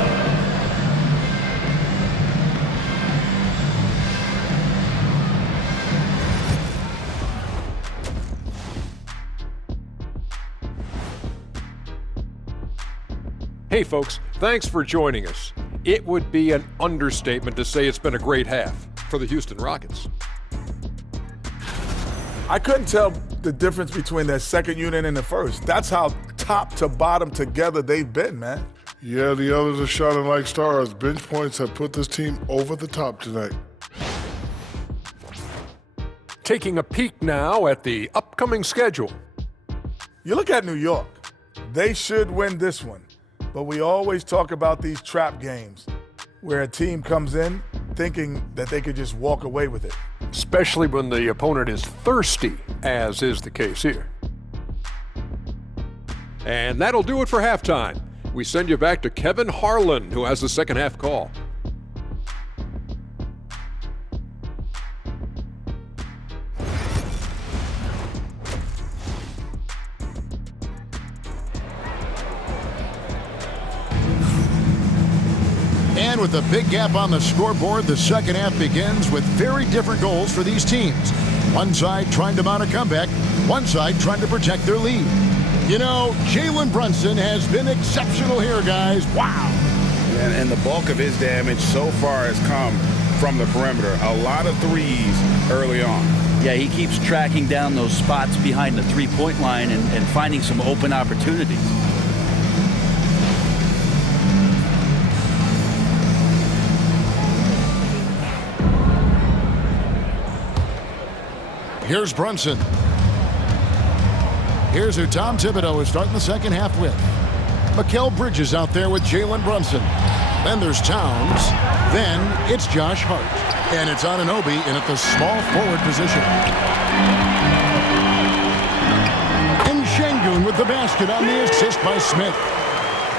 Hey folks, thanks for joining us. It would be an understatement to say it's been a great half for the Houston Rockets. I couldn't tell the difference between that second unit and the first. That's how top to bottom together they've been, man. Yeah, the others are shining like stars. Bench points have put this team over the top tonight. Taking a peek now at the upcoming schedule. You look at New York. They should win this one. But we always talk about these trap games where a team comes in thinking that they could just walk away with it. Especially when the opponent is thirsty, as is the case here. And that'll do it for halftime. We send you back to Kevin Harlan, who has the second half call. And with a big gap on the scoreboard, the second half begins with very different goals for these teams. One side trying to mount a comeback, one side trying to protect their lead. You know, Jalen Brunson has been exceptional here, guys. Wow. And the bulk of his damage so far has come from the perimeter. A lot of threes early on. Yeah, he keeps tracking down those spots behind the three-point line and finding some open opportunities. Here's Brunson. Here's who Tom Thibodeau is starting the second half with. Mikal Bridges out there with Jalen Brunson. Then there's Towns. Then it's Josh Hart. And it's Anunoby in at the small forward position. And Şengün with the basket on the assist by Smith.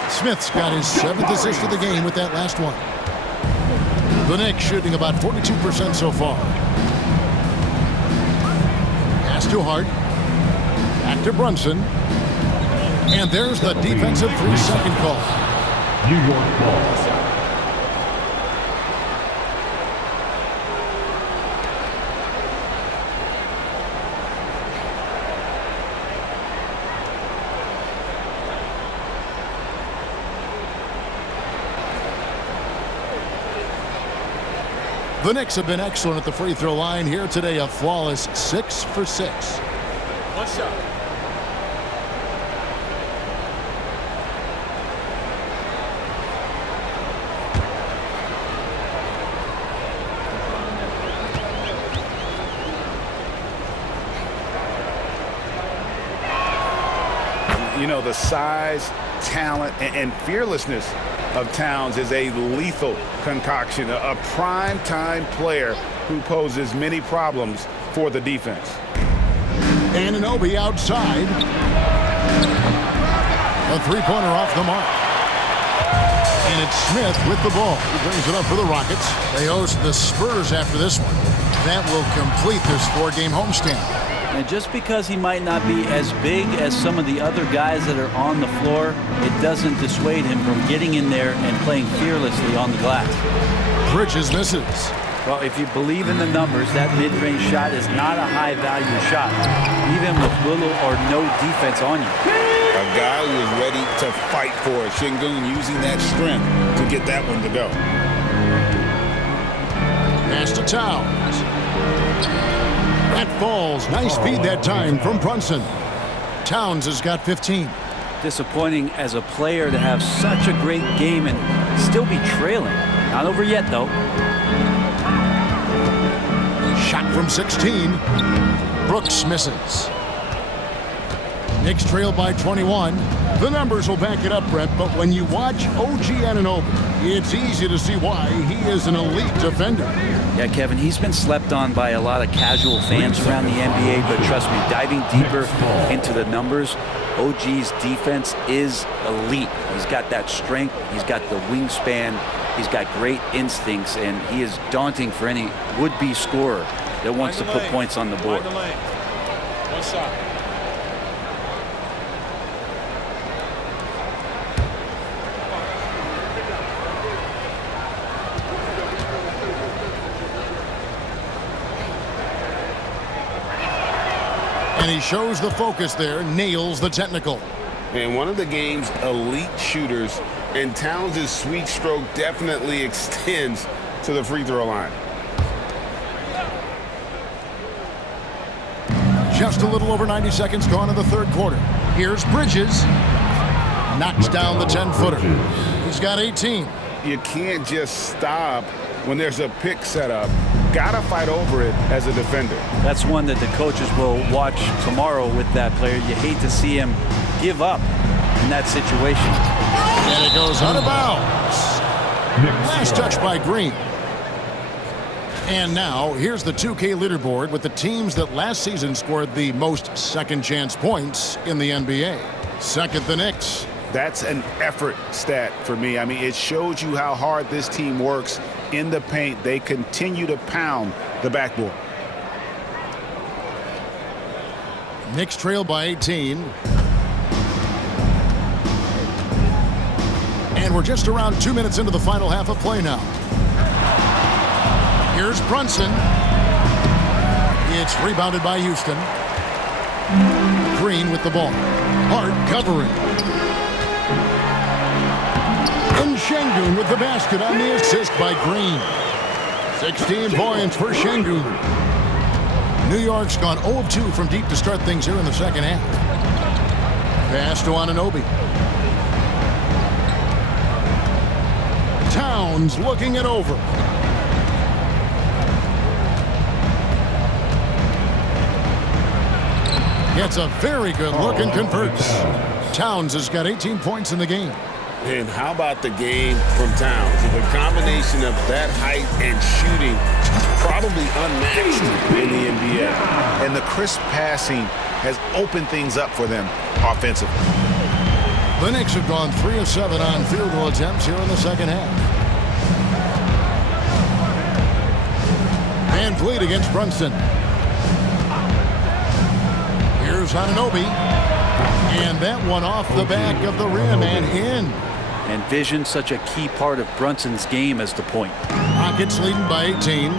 Smith's got his 7th assist of the game with that last one. The Knicks shooting about 42% so far. Pass to Hart. Back to Brunson. And there's the defensive 3-second call. New York ball. The Knicks have been excellent at the free throw line here today. A flawless 6 for 6. One shot. You know, the size, talent, and fearlessness of Towns is a lethal concoction, a prime-time player who poses many problems for the defense. Anunoby outside. A three-pointer off the mark. And it's Smith with the ball. He brings it up for the Rockets. They host the Spurs after this one. That will complete this 4-game homestand. And just because he might not be as big as some of the other guys that are on the floor, it doesn't dissuade him from getting in there and playing fearlessly on the glass. Bridges misses. Well, if you believe in the numbers, that mid-range shot is not a high-value shot, even with little or no defense on you. A guy who is ready to fight for it. Şengün using that strength to get that one to go. Pass to Towns. That falls. Nice feed that time from Brunson. Towns has got 15. Disappointing as a player to have such a great game and still be trailing. Not over yet, though. Shot from 16. Brooks misses. Knicks trail by 21. The numbers will back it up, Brent, but when you watch OG Anunoby, it's easy to see why he is an elite defender. Yeah, Kevin, he's been slept on by a lot of casual fans around the NBA, but trust me, diving deeper into the numbers, OG's defense is elite. He's got that strength, he's got the wingspan, he's got great instincts, and he is daunting for any would-be scorer that wants to put points on the board. One shot. And he shows the focus there, nails the technical. And one of the game's elite shooters, and Towns' sweet stroke definitely extends to the free throw line. Just a little over 90 seconds gone in the third quarter. Here's Bridges. Knocks down the 10-footer. He's got 18. You can't just stop when there's a pick set up. Gotta fight over it as a defender. That's one that the coaches will watch tomorrow with that player. You hate to see him give up in that situation. And it goes out of bounds. Last touch by Green. And now, here's the 2K leaderboard with the teams that last season scored the most second-chance points in the NBA. Second, the Knicks. That's an effort stat for me. I mean, it shows you how hard this team works in the paint. They continue to pound the backboard. Knicks trail by 18. And we're just around 2 minutes into the final half of play now. Here's Brunson. It's rebounded by Houston. Green with the ball. Hart covering. And Şengün with the basket on the assist by Green. 16 points for Şengün. New York's gone 0 of 2 from deep to start things here in the second half. Pass to Anunoby. Towns looking it over. Gets a very good look and converts. Towns has got 18 points in the game. And how about the game from Towns? The combination of that height and shooting, probably unmatched in the NBA. And the crisp passing has opened things up for them offensively. The Knicks have gone 3 of 7 on field goal attempts here in the second half. VanVleet against Brunson. Here's Anunoby. And that one off the back of the rim and in. And vision, such a key part of Brunson's game as the point. Rockets leading by 18.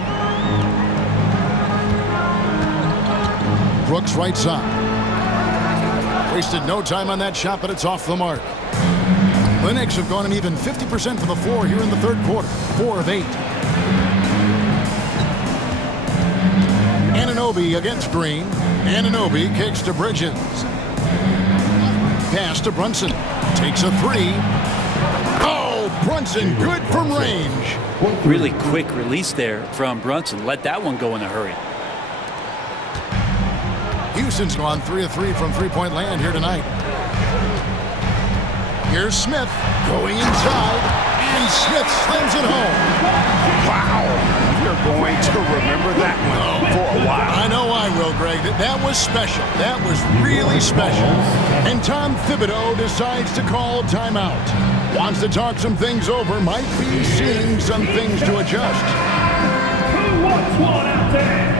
Brooks right side. Wasted no time on that shot, but it's off the mark. The Knicks have gone an even 50% from the floor here in the third quarter. 4 of 8. Anunoby against Green. Anunoby kicks to Bridges. Pass to Brunson. Takes a 3. Oh, Brunson good from range. Really quick release there from Brunson. Let that one go in a hurry. Houston's gone 3 of 3 from three-point land here tonight. Here's Smith going inside, and Smith slams it home. Wow. You're going to remember that one for a while. I know I will, Greg. That was special. That was really special. And Tom Thibodeau decides to call timeout. Wants to talk some things over. Might be seeing some things to adjust. Who wants one out there?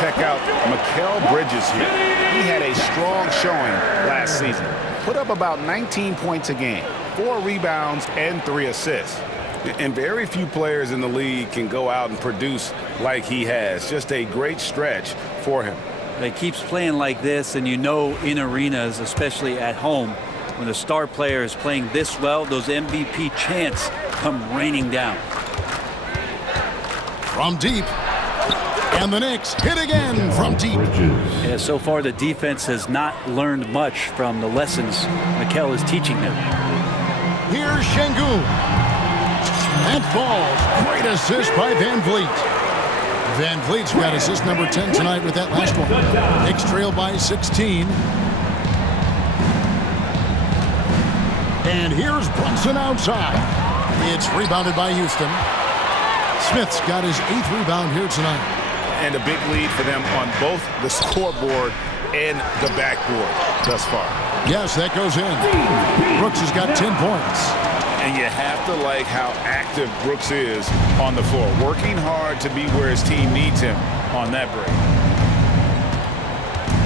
check out Mikal Bridges here. He had a strong showing last season. Put up about 19 points a game, 4 rebounds, and 3 assists. And very few players in the league can go out and produce like he has. Just a great stretch for him. He keeps playing like this, and you know in arenas, especially at home, when the star player is playing this well, those MVP chants come raining down. From deep. And the Knicks hit again from deep. Yeah, so far the defense has not learned much from the lessons Mikal is teaching them. Here's Şengün. And falls. Great assist by VanVleet. VanVleet's got assist number 10 tonight with that last one. Knicks trail by 16. And here's Brunson outside. It's rebounded by Houston. Smith's got his 8th rebound here tonight. And a big lead for them on both the scoreboard and the backboard thus far. Yes, that goes in. Brooks has got 10 points. And you have to like how active Brooks is on the floor, working hard to be where his team needs him on that break.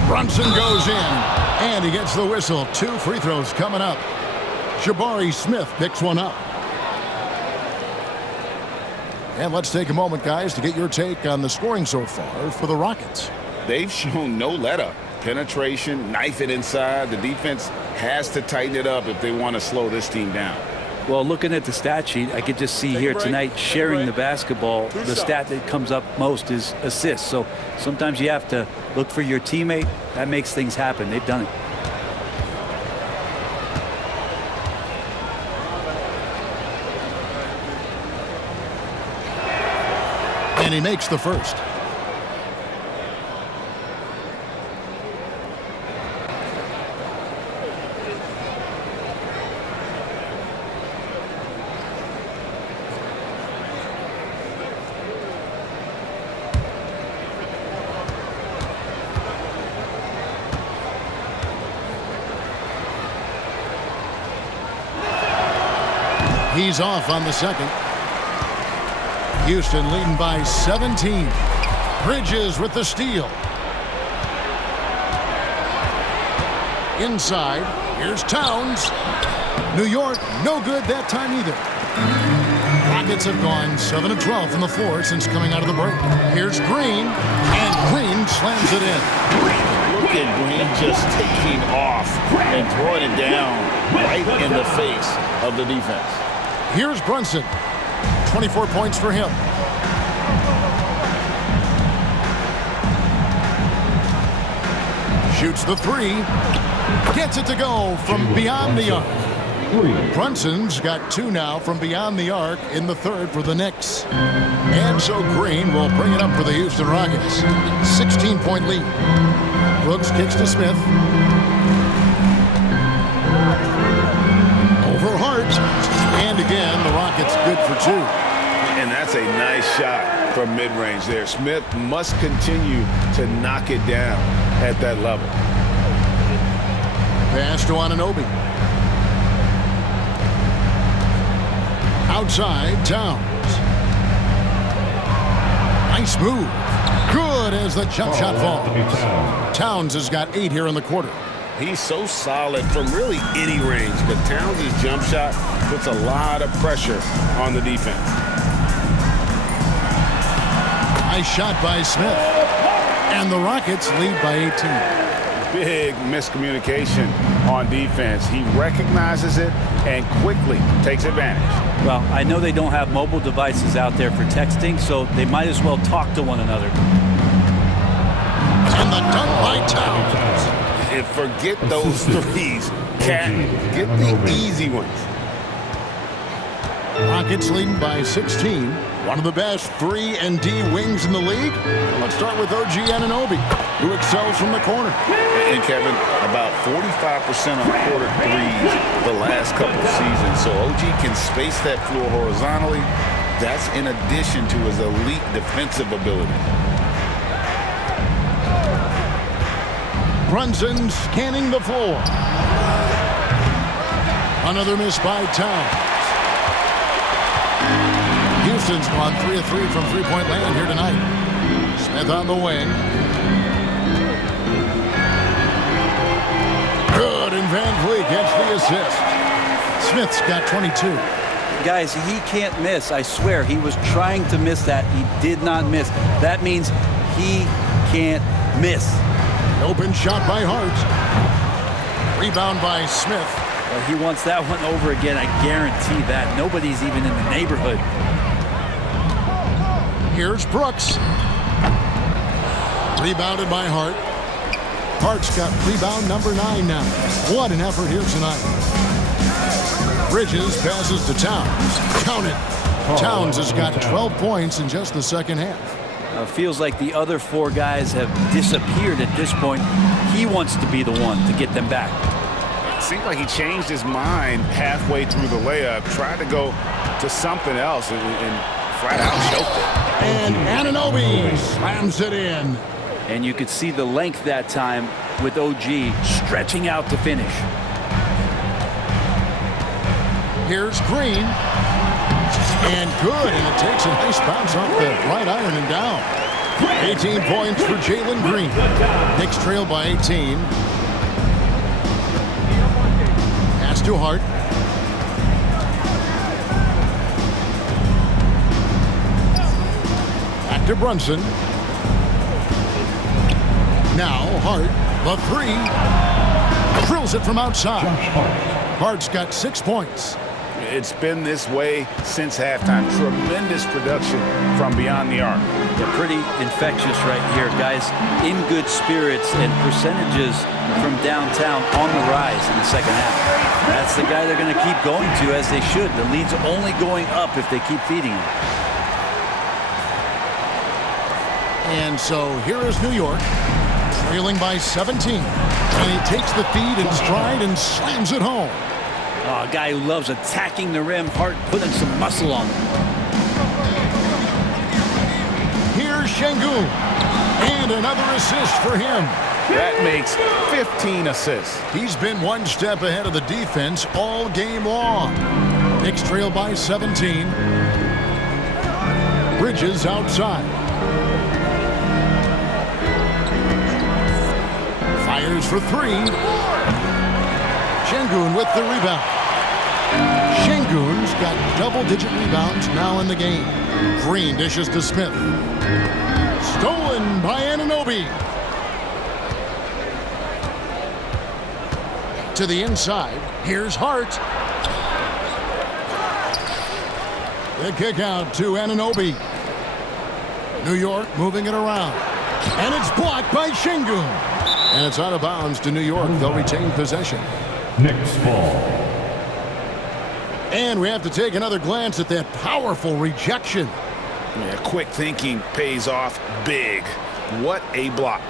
Brunson goes in, and he gets the whistle. 2 free throws coming up. Jabari Smith picks one up. And let's take a moment, guys, to get your take on the scoring so far for the Rockets. They've shown no let-up. Penetration, knife it inside. The defense has to tighten it up if they want to slow this team down. Well, looking at the stat sheet, I could just see here tonight sharing the basketball. The stat that comes up most is assists. So sometimes you have to look for your teammate. That makes things happen. They've done it. And he makes the first. He's off on the second. Houston leading by 17. Bridges with the steal. Inside, here's Towns. New York, no good that time either. Rockets have gone 7 of 12 from the floor since coming out of the break. Here's Green, and Green slams it in. Look at Green just taking off and throwing it down right in the face of the defense. Here's Brunson. 24 points for him. Shoots the 3. Gets it to go from beyond the arc. Brunson's got 2 now from beyond the arc in the third for the Knicks. And so Green will bring it up for the Houston Rockets. 16-point lead. Brooks kicks to Smith. Over Hart. And again, the Rockets good for 2. And that's a nice shot from mid-range there. Smith must continue to knock it down at that level. Pass to Anunoby. Outside, Towns. Nice move. Good as the jump shot falls. Towns has got 8 here in the quarter. He's so solid from really any range, but Towns' jump shot puts a lot of pressure on the defense. Nice shot by Smith. And the Rockets lead by 18. Big miscommunication on defense. He recognizes it and quickly takes advantage. Well, I know they don't have mobile devices out there for texting, so they might as well talk to one another. And the dunk by Towns. And forget those threes. Can't get the easy ones. Rockets leading by 16. One of the best 3 and D wings in the league. Let's start with OG Anunoby, who excels from the corner. And Kevin, about 45% on quarter threes the last couple of seasons. So OG can space that floor horizontally. That's in addition to his elite defensive ability. Brunson scanning the floor. Another miss by Towns. Houston's gone 3 of 3 from three-point land here tonight. Smith on the wing. assist. Smith's got 22. Guys, he can't miss. I swear, he was trying to miss that. He did not miss. That means he can't miss. Open shot by Hart. Rebound by Smith. Well, he wants that one over again. I guarantee that. Nobody's even in the neighborhood. Here's Brooks. Rebounded by Hart. Hart's got rebound number 9 now. What an effort here tonight. Bridges passes to Towns. Count it. Towns has got 12 points in just the second half. Feels like the other 4 guys have disappeared at this point. He wants to be the one to get them back. It seemed like he changed his mind halfway through the layup, tried to go to something else, and flat out choked it. And Anunoby slams it in. And you could see the length that time with OG stretching out to finish. Here's Green. And good, and it takes a nice bounce off the right iron and down. 18 points for Jalen Green. Knicks trail by 18. Pass to Hart. Back to Brunson. Now Hart, the 3. Drills it from outside. Hart's got 6 points. It's been this way since halftime. Tremendous production from beyond the arc. They're pretty infectious right here, guys. In good spirits and percentages from downtown on the rise in the second half. That's the guy they're going to keep going to, as they should. The lead's only going up if they keep feeding him. And so here is New York, trailing by 17. And he takes the feed in stride and slams it home. Oh, a guy who loves attacking the rim. Hart putting some muscle on him. Here's Şengün. And another assist for him. That makes 15 assists. He's been one step ahead of the defense all game long. Knicks trail by 17. Bridges outside. Fires for 3. Şengün with the rebound. Şengün's got double-digit rebounds now in the game. Green dishes to Smith. Stolen by Anunoby. To the inside. Here's Hart. The kick out to Anunoby. New York moving it around. And it's blocked by Şengün. And it's out of bounds to New York. They'll retain possession. Knicks ball. And we have to take another glance at that powerful rejection. Yeah, quick thinking pays off big. What a block.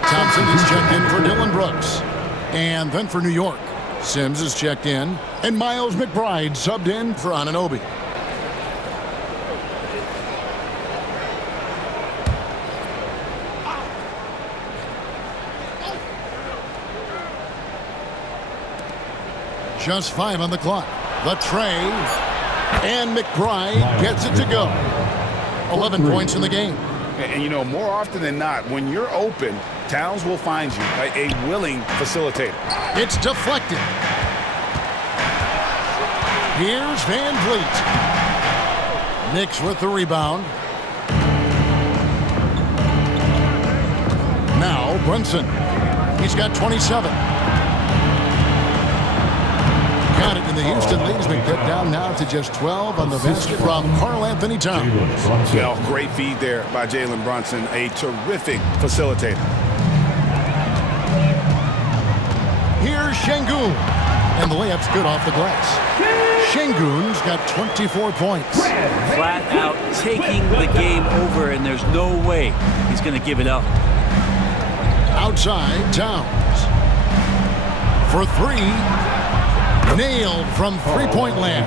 Thompson is checked in for Dylan Brooks. And then for New York, Sims is checked in. And Miles McBride subbed in for Anunoby. Just 5 on the clock. The tray. And McBride gets it to go. 11 points in the game. And you know, more often than not, when you're open, Towns will find you, a willing facilitator. It's deflected. Here's VanVleet. Knicks with the rebound. Now Brunson. He's got 27. Got it, and the Houston lead's been cut down now to just 12 on the basket from Karl-Anthony Towns. Well, great feed there by Jalen Brunson, a terrific facilitator. Here's Şengün, and the layup's good off the glass. Şengün's got 24 points. Flat out taking the game over, and there's no way he's going to give it up. Outside, Towns. For 3. Nailed from three-point land.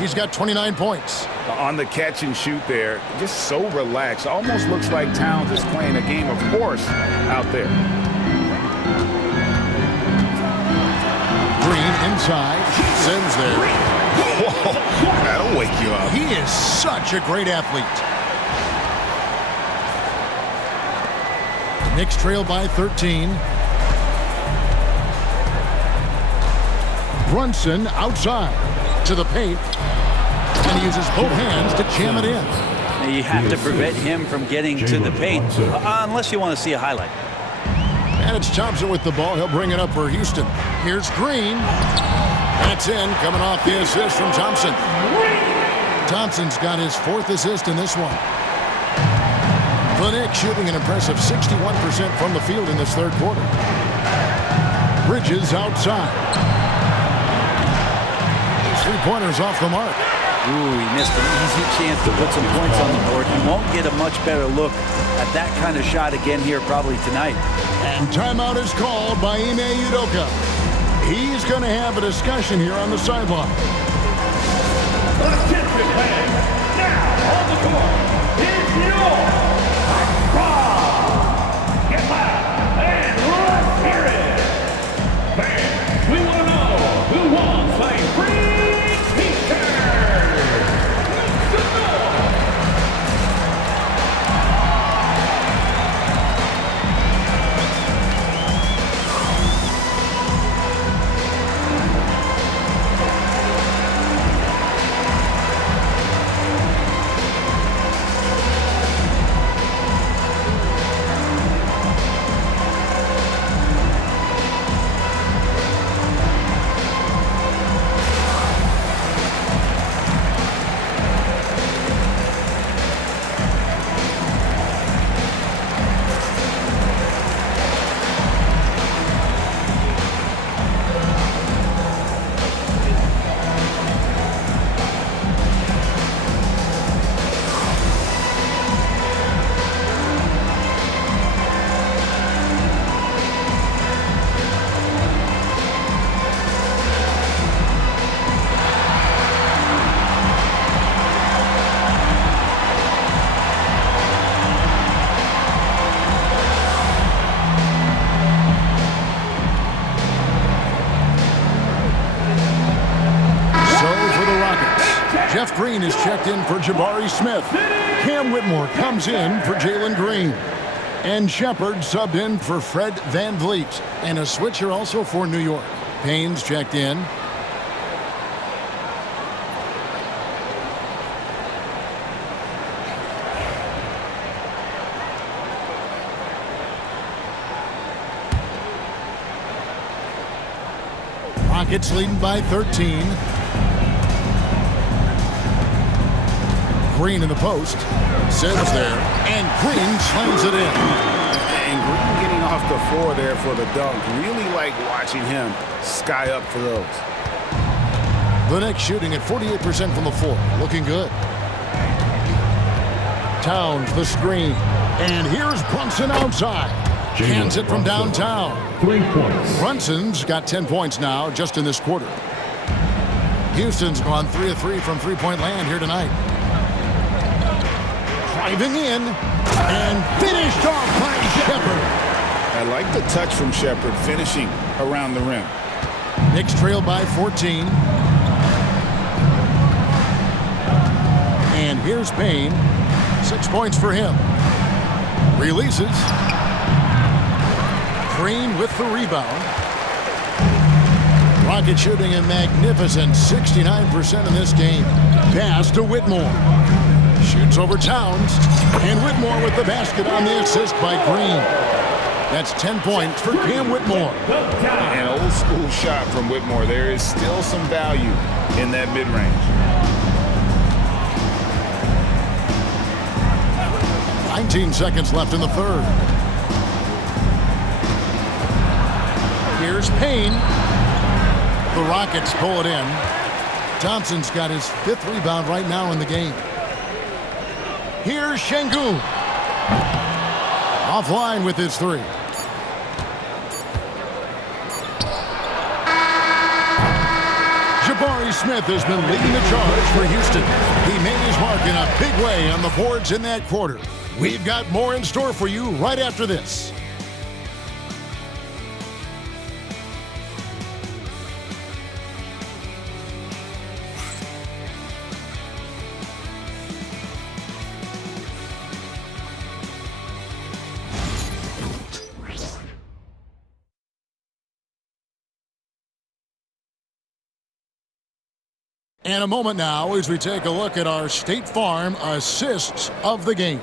He's got 29 points. On the catch and shoot there, just so relaxed. Almost looks like Towns is playing a game of horse out there. Green inside. Sims there. Whoa, that'll wake you up. He is such a great athlete. Knicks trail by 13. Brunson outside to the paint. And he uses both hands to jam it in. You have to prevent him from getting to the paint unless you want to see a highlight. And it's Thompson with the ball. He'll bring it up for Houston. Here's Green. That's in, coming off the assist from Thompson. Thompson's got his 4th assist in this one. The Knicks shooting an impressive 61% from the field in this 3rd quarter. Bridges outside. 3-pointers off the mark. Ooh, he missed an easy chance to put some points on the board. He won't get a much better look at that kind of shot again here probably tonight. And timeout is called by Ime Udoka. He's going to have a discussion here on the sideline. Attention fans, now on the court is your Rob. Get loud and let's hear it. Fans, we want to know who wants a free t-shirt. Make some noise. Jeff Green is checked in for Jabari Smith. Cam Whitmore comes in for Jalen Green. And Shepard subbed in for Fred VanVleet. And a switcher also for New York. Payne's checked in. Rockets leading by 13. Green in the post. Sims there. And Green slams it in. And Green getting off the floor there for the dunk. Really like watching him sky up for those. The Knicks shooting at 48% from the floor. Looking good. Towns the screen. And here's Brunson outside. Cans it from downtown. 3 points. Brunson's got 10 points now just in this quarter. Houston's gone 3 of 3 from three-point land here tonight. Driving in and finished off by Shepard. I like the touch from Shepard finishing around the rim. Knicks trail by 14. And here's Payne. 6 points for him. Releases. Green with the rebound. Rocket shooting a magnificent 69% in this game. Pass to Whitmore. Shoots over Towns. And Whitmore with the basket on the assist by Green. That's 10 points for Cam Whitmore. An old school shot from Whitmore. There is still some value in that mid-range. 19 seconds left in the third. Here's Payne. The Rockets pull it in. Thompson's got his 5th rebound right now in the game. Here's Şengün. Offline with his 3. Jabari Smith has been leading the charge for Houston. He made his mark in a big way on the boards in that quarter. We've got more in store for you right after this. And a moment now as we take a look at our State Farm assists of the game.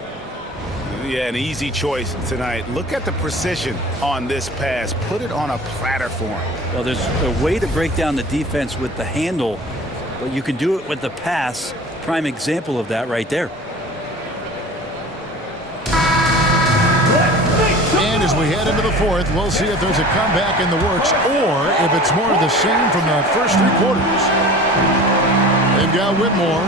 Yeah, an easy choice tonight. Look at the precision on this pass. Put it on a platter for him. Well, there's a way to break down the defense with the handle, but you can do it with the pass. Prime example of that right there. And as we head into the fourth, we'll see if there's a comeback in the works or if it's more of the same from the first 3 quarters. They've got Whitmore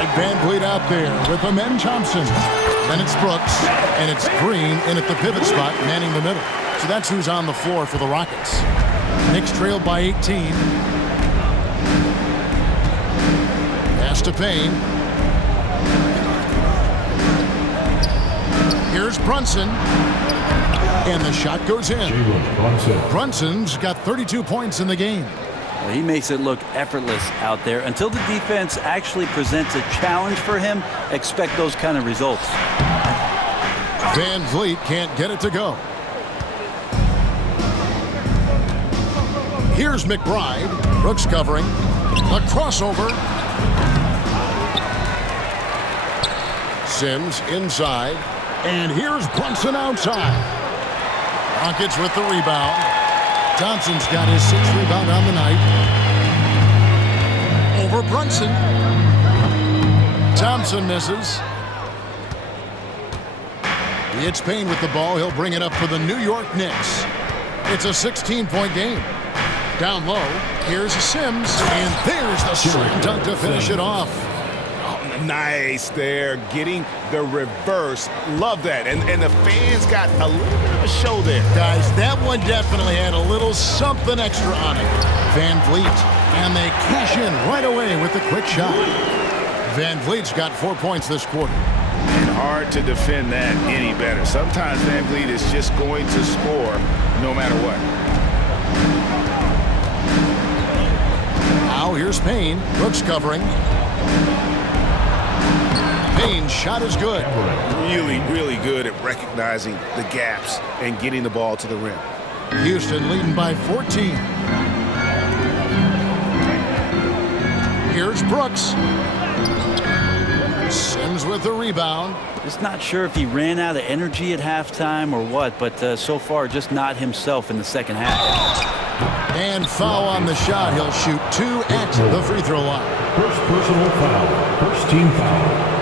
and VanVleet out there with Amen Thompson. Then it's Brooks, and it's Green in at the pivot spot, manning the middle. So that's who's on the floor for the Rockets. Knicks trailed by 18. Pass to Payne. Here's Brunson. And the shot goes in. Brunson's got 32 points in the game. Well, he makes it look effortless out there. Until the defense actually presents a challenge for him, expect those kind of results. VanVleet can't get it to go. Here's McBride. Brooks covering. A crossover. Sims inside. And here's Brunson outside. Rockets with the rebound. Thompson's got his 6th rebound on the night. Over Brunson. Thompson misses. It's Payne with the ball. He'll bring it up for the New York Knicks. It's a 16-point game. Down low, here's Sims, and there's the slam dunk to finish it off. Nice there, getting the reverse. Love that. And the fans got a little bit of a show there. Guys, that one definitely had a little something extra on it. VanVleet, and they cash in right away with the quick shot. VanVleet's got 4 points this quarter. And hard to defend that any better. Sometimes VanVleet is just going to score no matter what. Now here's Payne. Brooks covering. Payne's shot is good. Really, really good at recognizing the gaps and getting the ball to the rim. Houston leading by 14. Here's Brooks. Sims with the rebound. Just not sure if he ran out of energy at halftime or what, but so far just not himself in the second half. And foul on the shot. He'll shoot 2 at the free throw line. First personal foul. First team foul.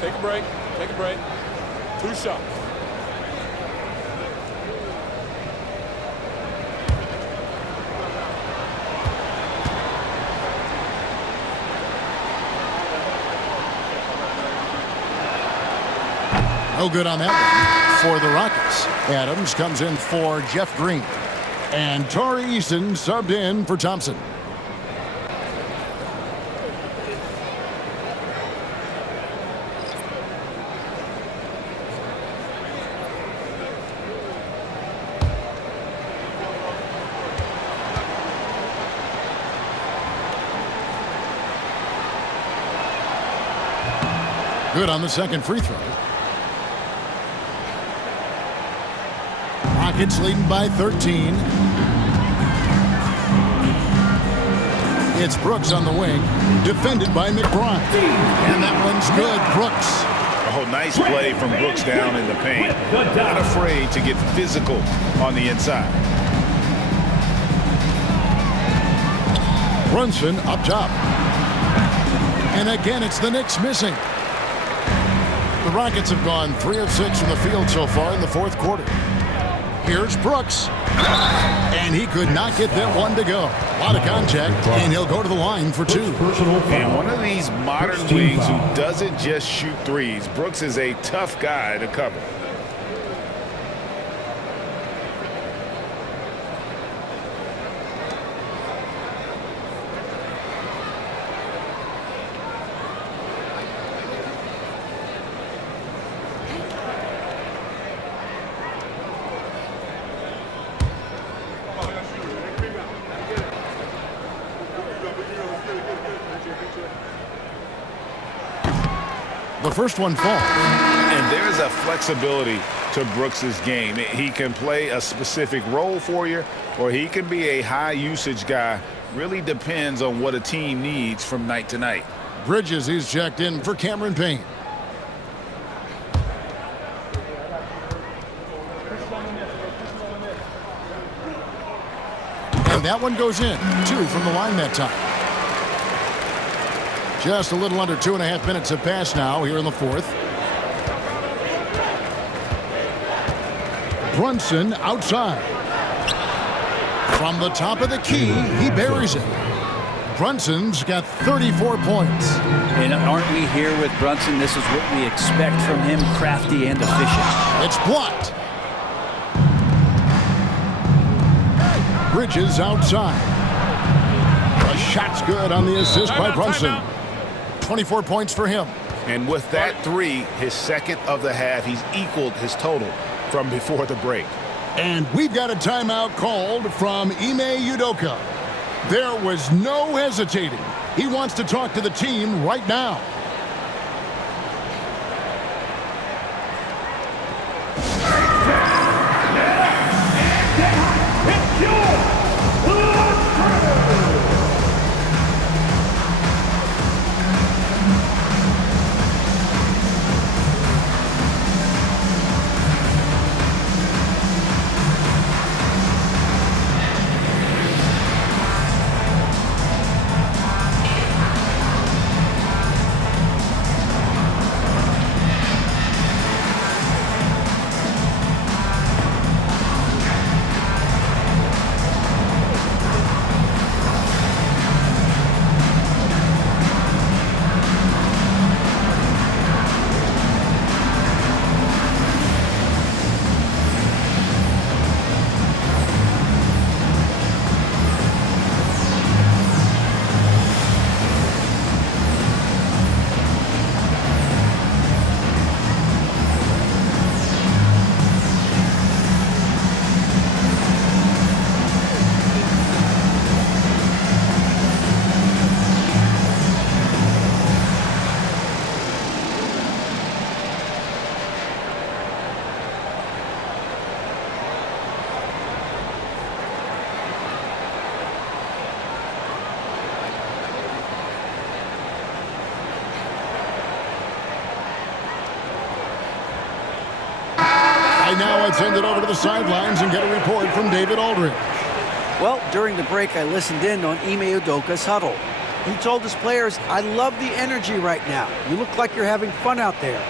Take a break. Take a break. 2 shots. No good on that one for the Rockets. Adams comes in for Jeff Green. And Torrey Easton subbed in for Thompson. Good on the second free throw. Rockets leading by 13. It's Brooks on the wing, defended by McBride. And that one's good. Brooks. Oh, nice play from Brooks down in the paint. Not afraid to get physical on the inside. Brunson up top. And again, it's the Knicks missing. The Rockets have gone 3 of 6 from the field so far in the fourth quarter. Here's Brooks. And he could not get that one to go. A lot of contact, and he'll go to the line for 2. And one of these modern wings who doesn't just shoot threes. Brooks is a tough guy to cover. The first one falls. And there's a flexibility to Brooks's game. He can play a specific role for you, or he can be a high-usage guy. Really depends on what a team needs from night to night. Bridges, he's checked in for Cameron Payne. And that one goes in. 2 from the line that time. Just a little under 2.5 minutes have passed now here in the fourth. Brunson outside. From the top of the key, he buries it. Brunson's got 34 points. And aren't we here with Brunson? This is what we expect from him, crafty and efficient. It's blocked. Bridges outside. The shot's good on the assist by Brunson. 24 points for him. And with that 3, his second of the half, he's equaled his total from before the break. And we've got a timeout called from Ime Udoka. There was no hesitating. He wants to talk to the team right now. Now let's send it over to the sidelines and get a report from David Aldridge. Well, during the break, I listened in on Ime Udoka's huddle. He told his players, "I love the energy right now. You look like you're having fun out there.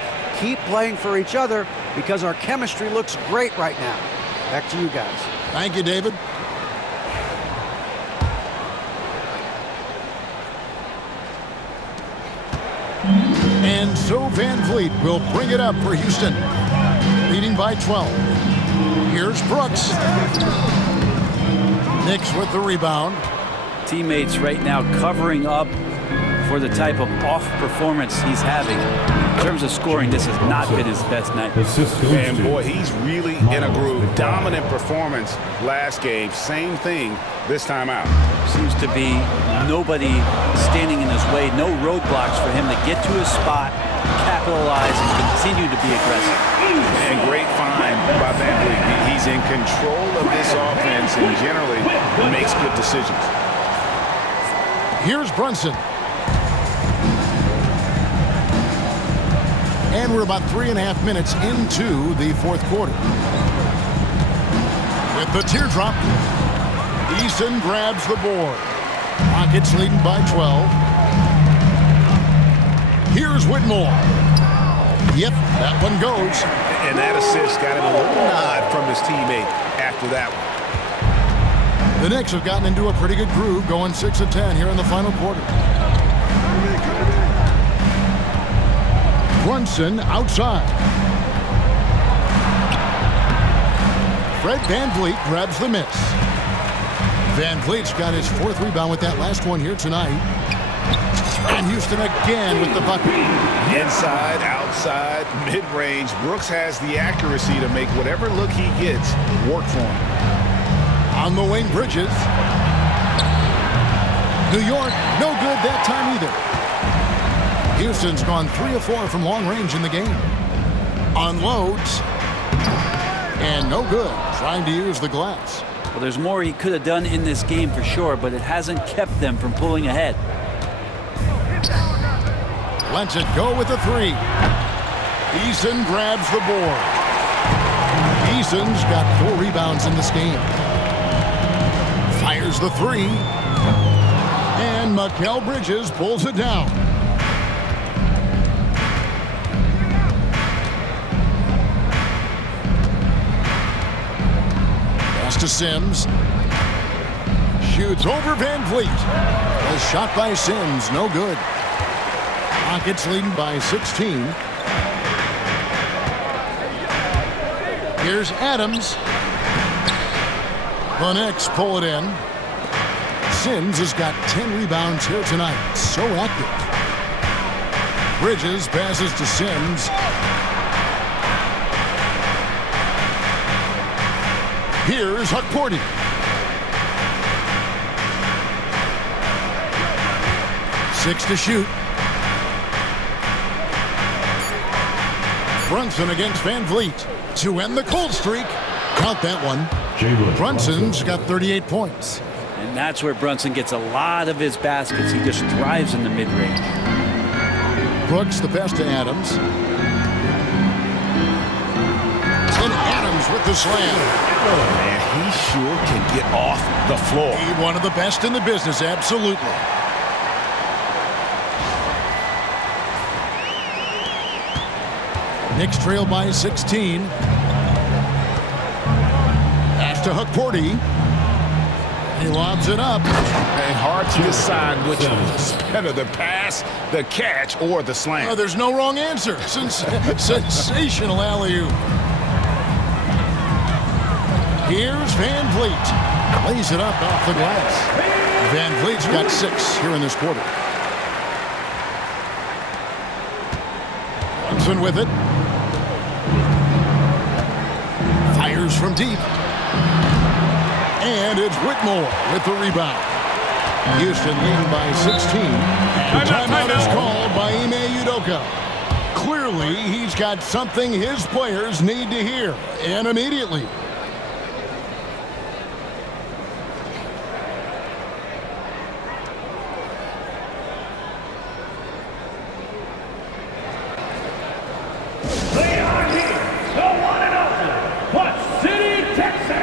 Keep playing for each other because our chemistry looks great right now." Back to you guys. Thank you, David. And so VanVleet will bring it up for Houston, leading by 12. Here's Brooks. Knicks with the rebound. Teammates right now covering up for the type of off performance he's having. In terms of scoring, this has not been his best night. And boy, he's really in a groove. Dominant performance last game. Same thing this time out. Seems to be nobody standing in his way. No roadblocks for him to get to his spot, capitalize, and continue to be aggressive. And great find by VanVleet. He's in control of this offense and generally makes good decisions. Here's Brunson. And we're about 3.5 minutes into the fourth quarter. With the teardrop, Eason grabs the board. Rockets leading by 12. Here's Whitmore. Yep, that one goes. And that assist got him a little nod from his teammate after that one. The Knicks have gotten into a pretty good groove, going 6 of 10 here in the final quarter. Brunson outside. Fred VanVleet grabs the miss. VanVleet's got his 4th rebound with that last one here tonight. And Houston again with the bucket. Inside, outside, mid-range. Brooks has the accuracy to make whatever look he gets work for him. On the wing, Bridges. New York, no good that time either. Houston's gone 3 of 4 from long range in the game. Unloads. And no good. Trying to use the glass. Well, there's more he could have done in this game for sure, but it hasn't kept them from pulling ahead. Lets it go with the 3. Eason grabs the board. Eason's got 4 rebounds in this game. Fires the 3. And Mikal Bridges pulls it down. Pass to Sims. Shoots over VanVleet. A shot by Sims, no good. Rockets leading by 16. Here's Adams. The Knicks pull it in. Sims has got 10 rebounds here tonight. So active. Bridges passes to Sims. Here's Hukporti. Six to shoot. Brunson against VanVleet to end the cold streak. Count that one. Brunson's got 38 points. And that's where Brunson gets a lot of his baskets. He just thrives in the mid-range. Brooks the pass to Adams. And Adams with the slam. Oh, man, he sure can get off the floor. One of the best in the business, absolutely. Knicks trail by 16. Pass to Hukporti. He lobs it up. And hard to decide which was better, the pass, the catch, or the slam. Oh, there's no wrong answer. Sensational alley-oop. Here's VanVleet. Lays it up off the glass. VanVleet's got 6 here in this quarter. Brunson with it. Fires from deep. And it's Whitmore with the rebound. Houston leading by 16. And timeout is called by Ime Udoka. Clearly, he's got something his players need to hear, and immediately. They are here, the one and only Clutch City, Texas.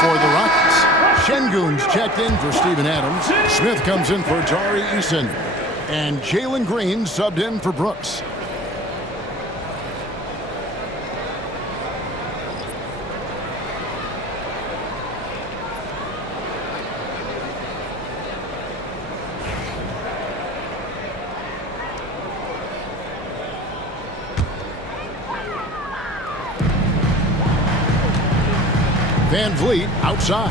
For the Rockets, Şengün's checked in for Steven Adams. Smith comes in for Tari Eason. And Jalen Green subbed in for Brooks. VanVleet outside.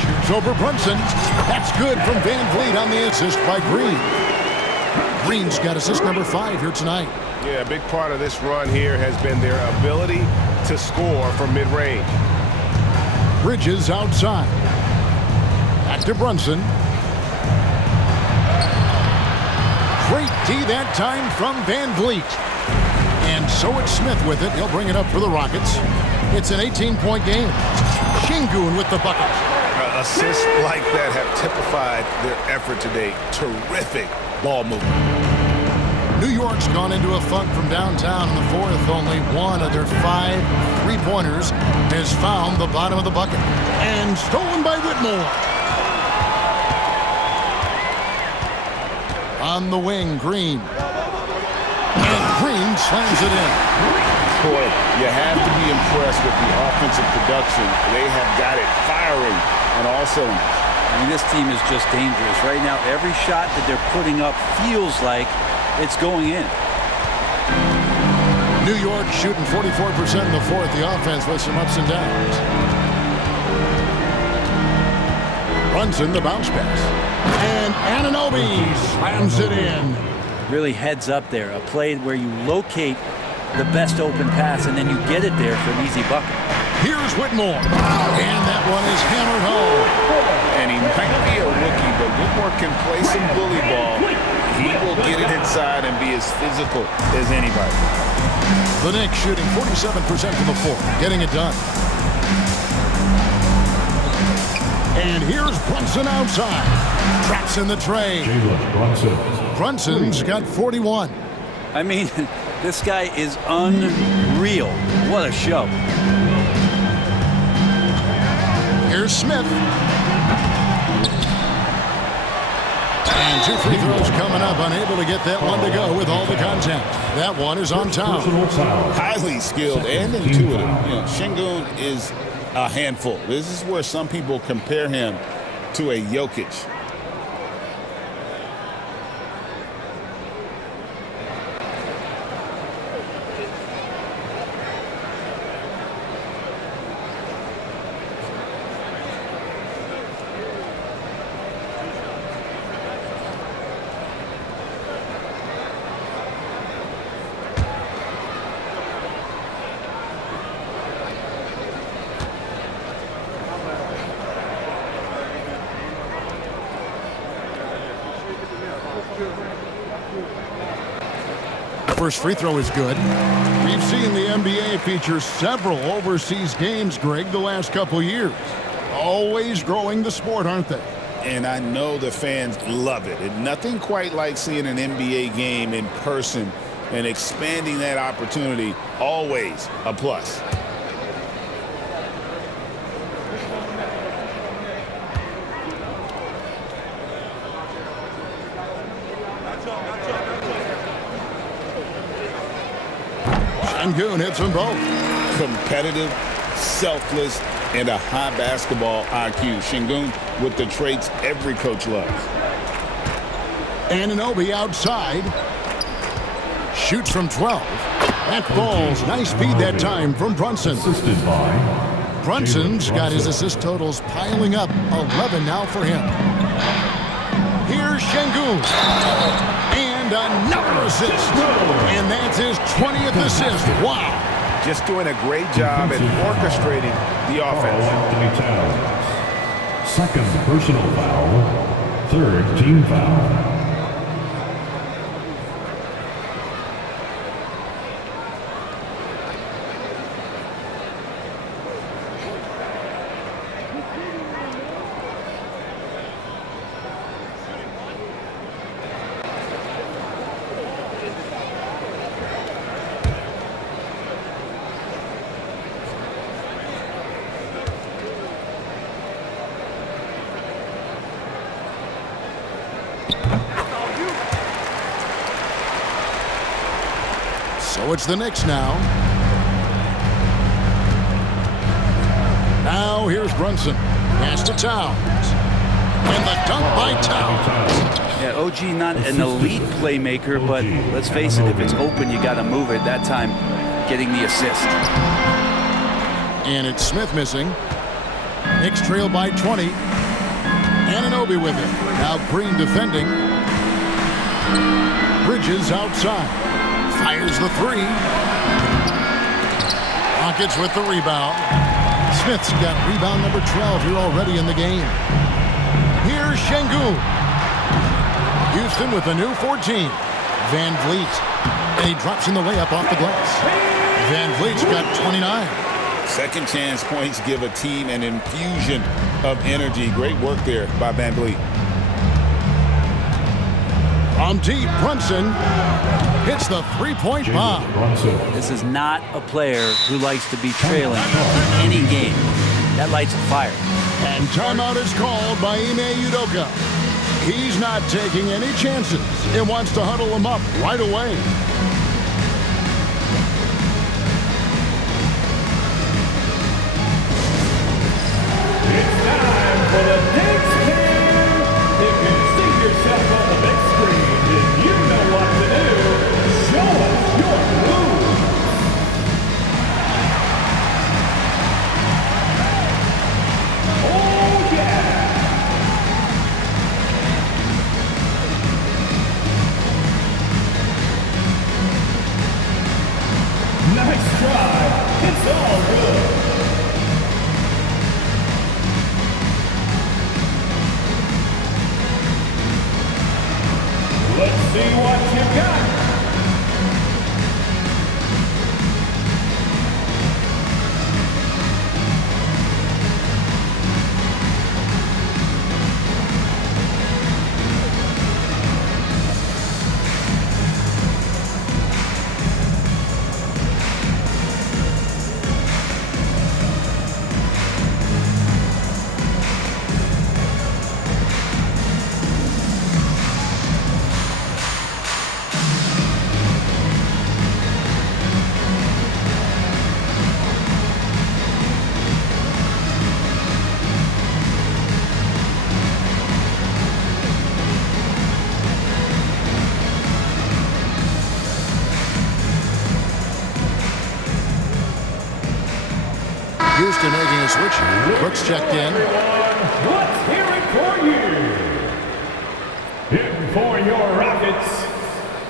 Shoots over Brunson. That's good from VanVleet on the assist by Green. Green's got assist number 5 here tonight. Yeah, a big part of this run here has been their ability to score from mid-range. Bridges outside. Back to Brunson. Great D that time from VanVleet. And so it's Smith with it. He'll bring it up for the Rockets. It's an 18-point game. Şengün with the bucket. Assists like that have typified their effort today. Terrific ball movement. New York's gone into a funk from downtown in the fourth. Only one of their 5 three-pointers has found the bottom of the bucket. And stolen by Whitmore. On the wing, Green. And Green slams it in. Boy, you have to be impressed with the offensive production. They have got it firing on all cylinders. I mean, this team is just dangerous. Right now, every shot that they're putting up feels like it's going in. New York shooting 44% in the fourth. The offense with some ups and downs. Brunson, the bounce pass. And Anunoby slams it in. Really heads up there. A play where you locate the best open pass and then you get it there for an easy bucket. Here's Whitmore. And that one is hammered home. And he might be a rookie, but Whitmore can play some bully ball. He will get it inside and be as physical as anybody. The Knicks shooting 47% from the floor, getting it done. And here's Brunson outside. Traps in the tray. Jalen Brunson. Brunson's got 41. I mean, this guy is unreal. What a show. Here's Smith. And 2 free throws coming up. Unable to get that one to go with all the contact. That one is on town. Highly skilled and intuitive. You know, Şengün is a handful. This is where some people compare him to a Jokic. First free throw is good. We've seen the NBA feature several overseas games, Greg, the last couple years. Always growing the sport, aren't they? And I know the fans love it. And nothing quite like seeing an NBA game in person and expanding that opportunity. Always a plus. Şengün hits them both. Competitive, selfless, and a high basketball IQ. Şengün with the traits every coach loves. Anunoby outside. Shoots from 12. That falls. Nice feed that time from Brunson. Assisted by Brunson's got his assist totals piling up. 11 now for him. Here's Şengün. And another assist. And that's his 20th assist. Wow. Just doing a great job at orchestrating the offense. Anthony Towns. Second personal foul. Third team foul. So it's the Knicks now. Now here's Brunson. Pass to Towns. And the dunk by Towns. Yeah, OG not an elite playmaker, but let's face it, if it's open, you got to move it. That time, getting the assist. And it's Smith missing. Knicks trail by 20. Anunoby with it. Now Green defending. Bridges outside. Fires the three. Rockets with the rebound. Smith's got rebound number 12 here already in the game. Here's Şengün. Houston with a new 14. VanVleet. And he drops in the layup off the glass. VanVleet's got 29. Second chance points give a team an infusion of energy. Great work there by VanVleet. From deep, Brunson hits the three-point bomb. This is not a player who likes to be trailing in any game. That lights a fire. And timeout is called by Ime Udoka. He's not taking any chances and wants to huddle him up right away. It's time for the Knicks game. You can see yourself on the big screen. If you know what to do, show us your moves. Oh, yeah. Nice try. It's all good. Let's see what you got. Houston making a switch. Brooks checked in. Let's hear it for you. Hitting for your Rockets,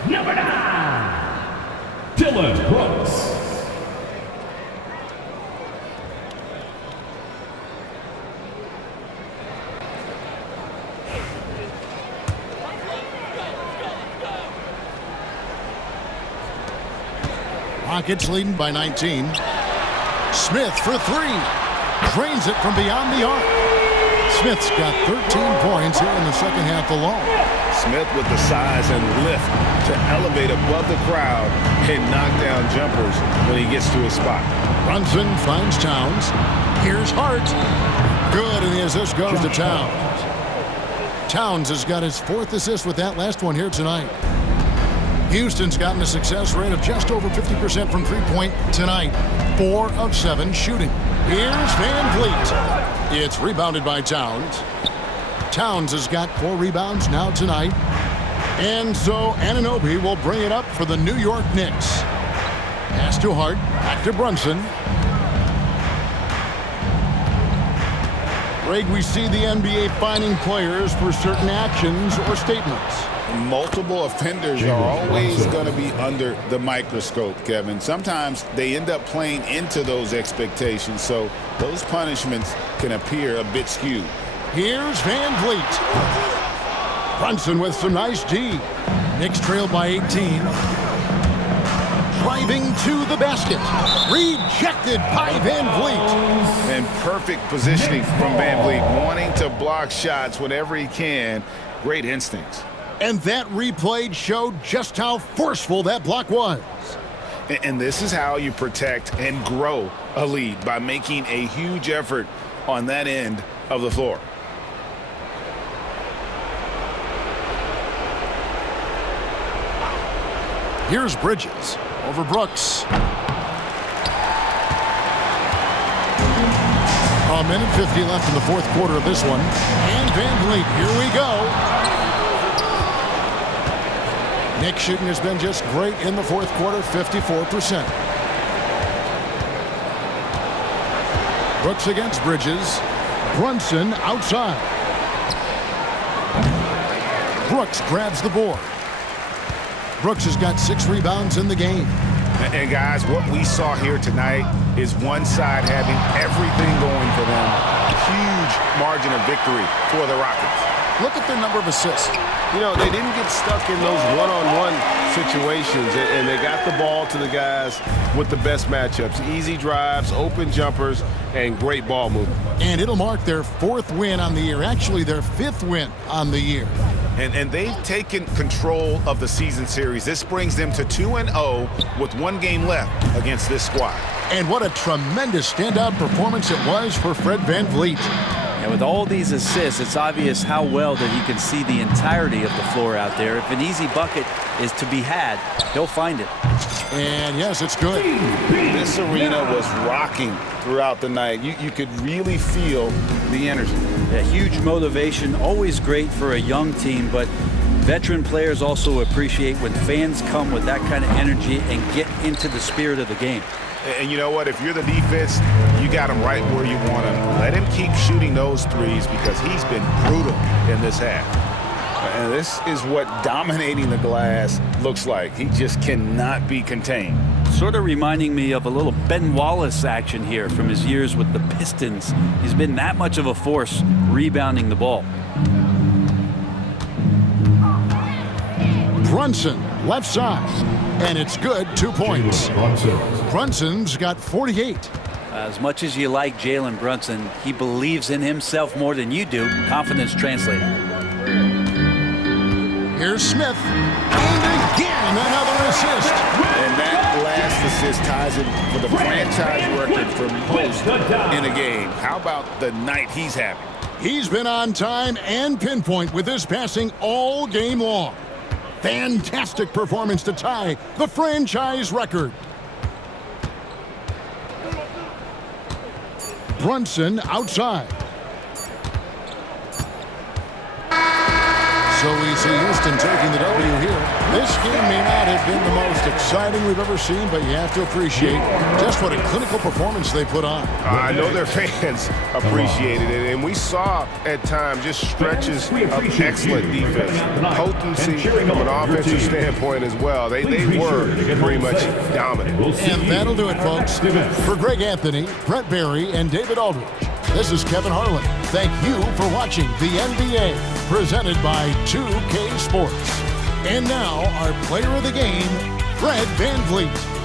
number 9, Dillon Brooks. Rockets leading by 19. Smith for three. Drains it from beyond the arc. Smith's got 13 points here in the second half alone. Smith with the size and lift to elevate above the crowd and knock down jumpers when he gets to his spot. Brunson finds Towns. Here's Hart. Good, and the assist goes to Towns. Towns has got his 4th assist with that last one here tonight. Houston's gotten a success rate of just over 50% from three-point tonight. 4 of 7 shooting. Here's VanVleet. It's rebounded by Towns. Towns has got 4 rebounds now tonight. And so Anunoby will bring it up for the New York Knicks. Pass to Hart. Back to Brunson. Greg, we see the NBA fining players for certain actions or statements. Multiple offenders are always going to be under the microscope, Kevin. Sometimes they end up playing into those expectations, so those punishments can appear a bit skewed. Here's VanVleet. Brunson with some nice D. Knicks trailed by 18. Driving to the basket. Rejected by VanVleet. And perfect positioning from VanVleet, wanting to block shots whenever he can. Great instincts. And that replay showed just how forceful that block was. And this is how you protect and grow a lead, by making a huge effort on that end of the floor. Here's Bridges over Brooks. A minute 50 left in the 4th quarter of this one. And VanVleet, here we go. Knicks shooting has been just great in the 4th quarter, 54%. Brooks against Bridges. Brunson outside. Brooks grabs the board. Brooks has got 6 rebounds in the game. And guys, what we saw here tonight is one side having everything going for them. Huge margin of victory for the Rockets. Look at their number of assists. You know, they didn't get stuck in those one-on-one situations, and they got the ball to the guys with the best matchups. Easy drives, open jumpers, and great ball movement. And it'll mark their 4th win on the year, actually their 5th win on the year. And they've taken control of the season series. This brings them to 2-0 with 1 game left against this squad. And what a tremendous standout performance it was for Fred VanVleet. And with all these assists, it's obvious how well that he can see the entirety of the floor out there. If an easy bucket is to be had, he'll find it. And yes, it's good. This arena was rocking throughout the night. You could really feel the energy. A huge motivation, always great for a young team, but veteran players also appreciate when fans come with that kind of energy and get into the spirit of the game. And you know what? If you're the defense, you got him right where you want him. Let him keep shooting those threes because he's been brutal in this half. And this is what dominating the glass looks like. He just cannot be contained. Sort of reminding me of a little Ben Wallace action here from his years with the Pistons. He's been that much of a force rebounding the ball. Brunson, left side. And it's good, 2 points. Brunson's got 48. As much as you like Jalen Brunson, he believes in himself more than you do. Confidence translated. Here's Smith. And again, another assist. And that last assist ties him for the franchise record for most in a game. How about the night he's having? He's been on time and pinpoint with his passing all game long. Fantastic performance to tie the franchise record. Brunson outside. So we see Houston taking the W here. This game may not have been the most exciting we've ever seen, but you have to appreciate just what a clinical performance they put on. I know their fans appreciated it, and we saw at times just stretches of excellent defense. Potency from an offensive standpoint as well. They were pretty much dominant. And that'll do it, folks. For Greg Anthony, Brent Barry, and David Aldridge, this is Kevin Harlan. Thank you for watching the NBA, presented by 2K Sports. And now, our player of the game, Fred VanVleet.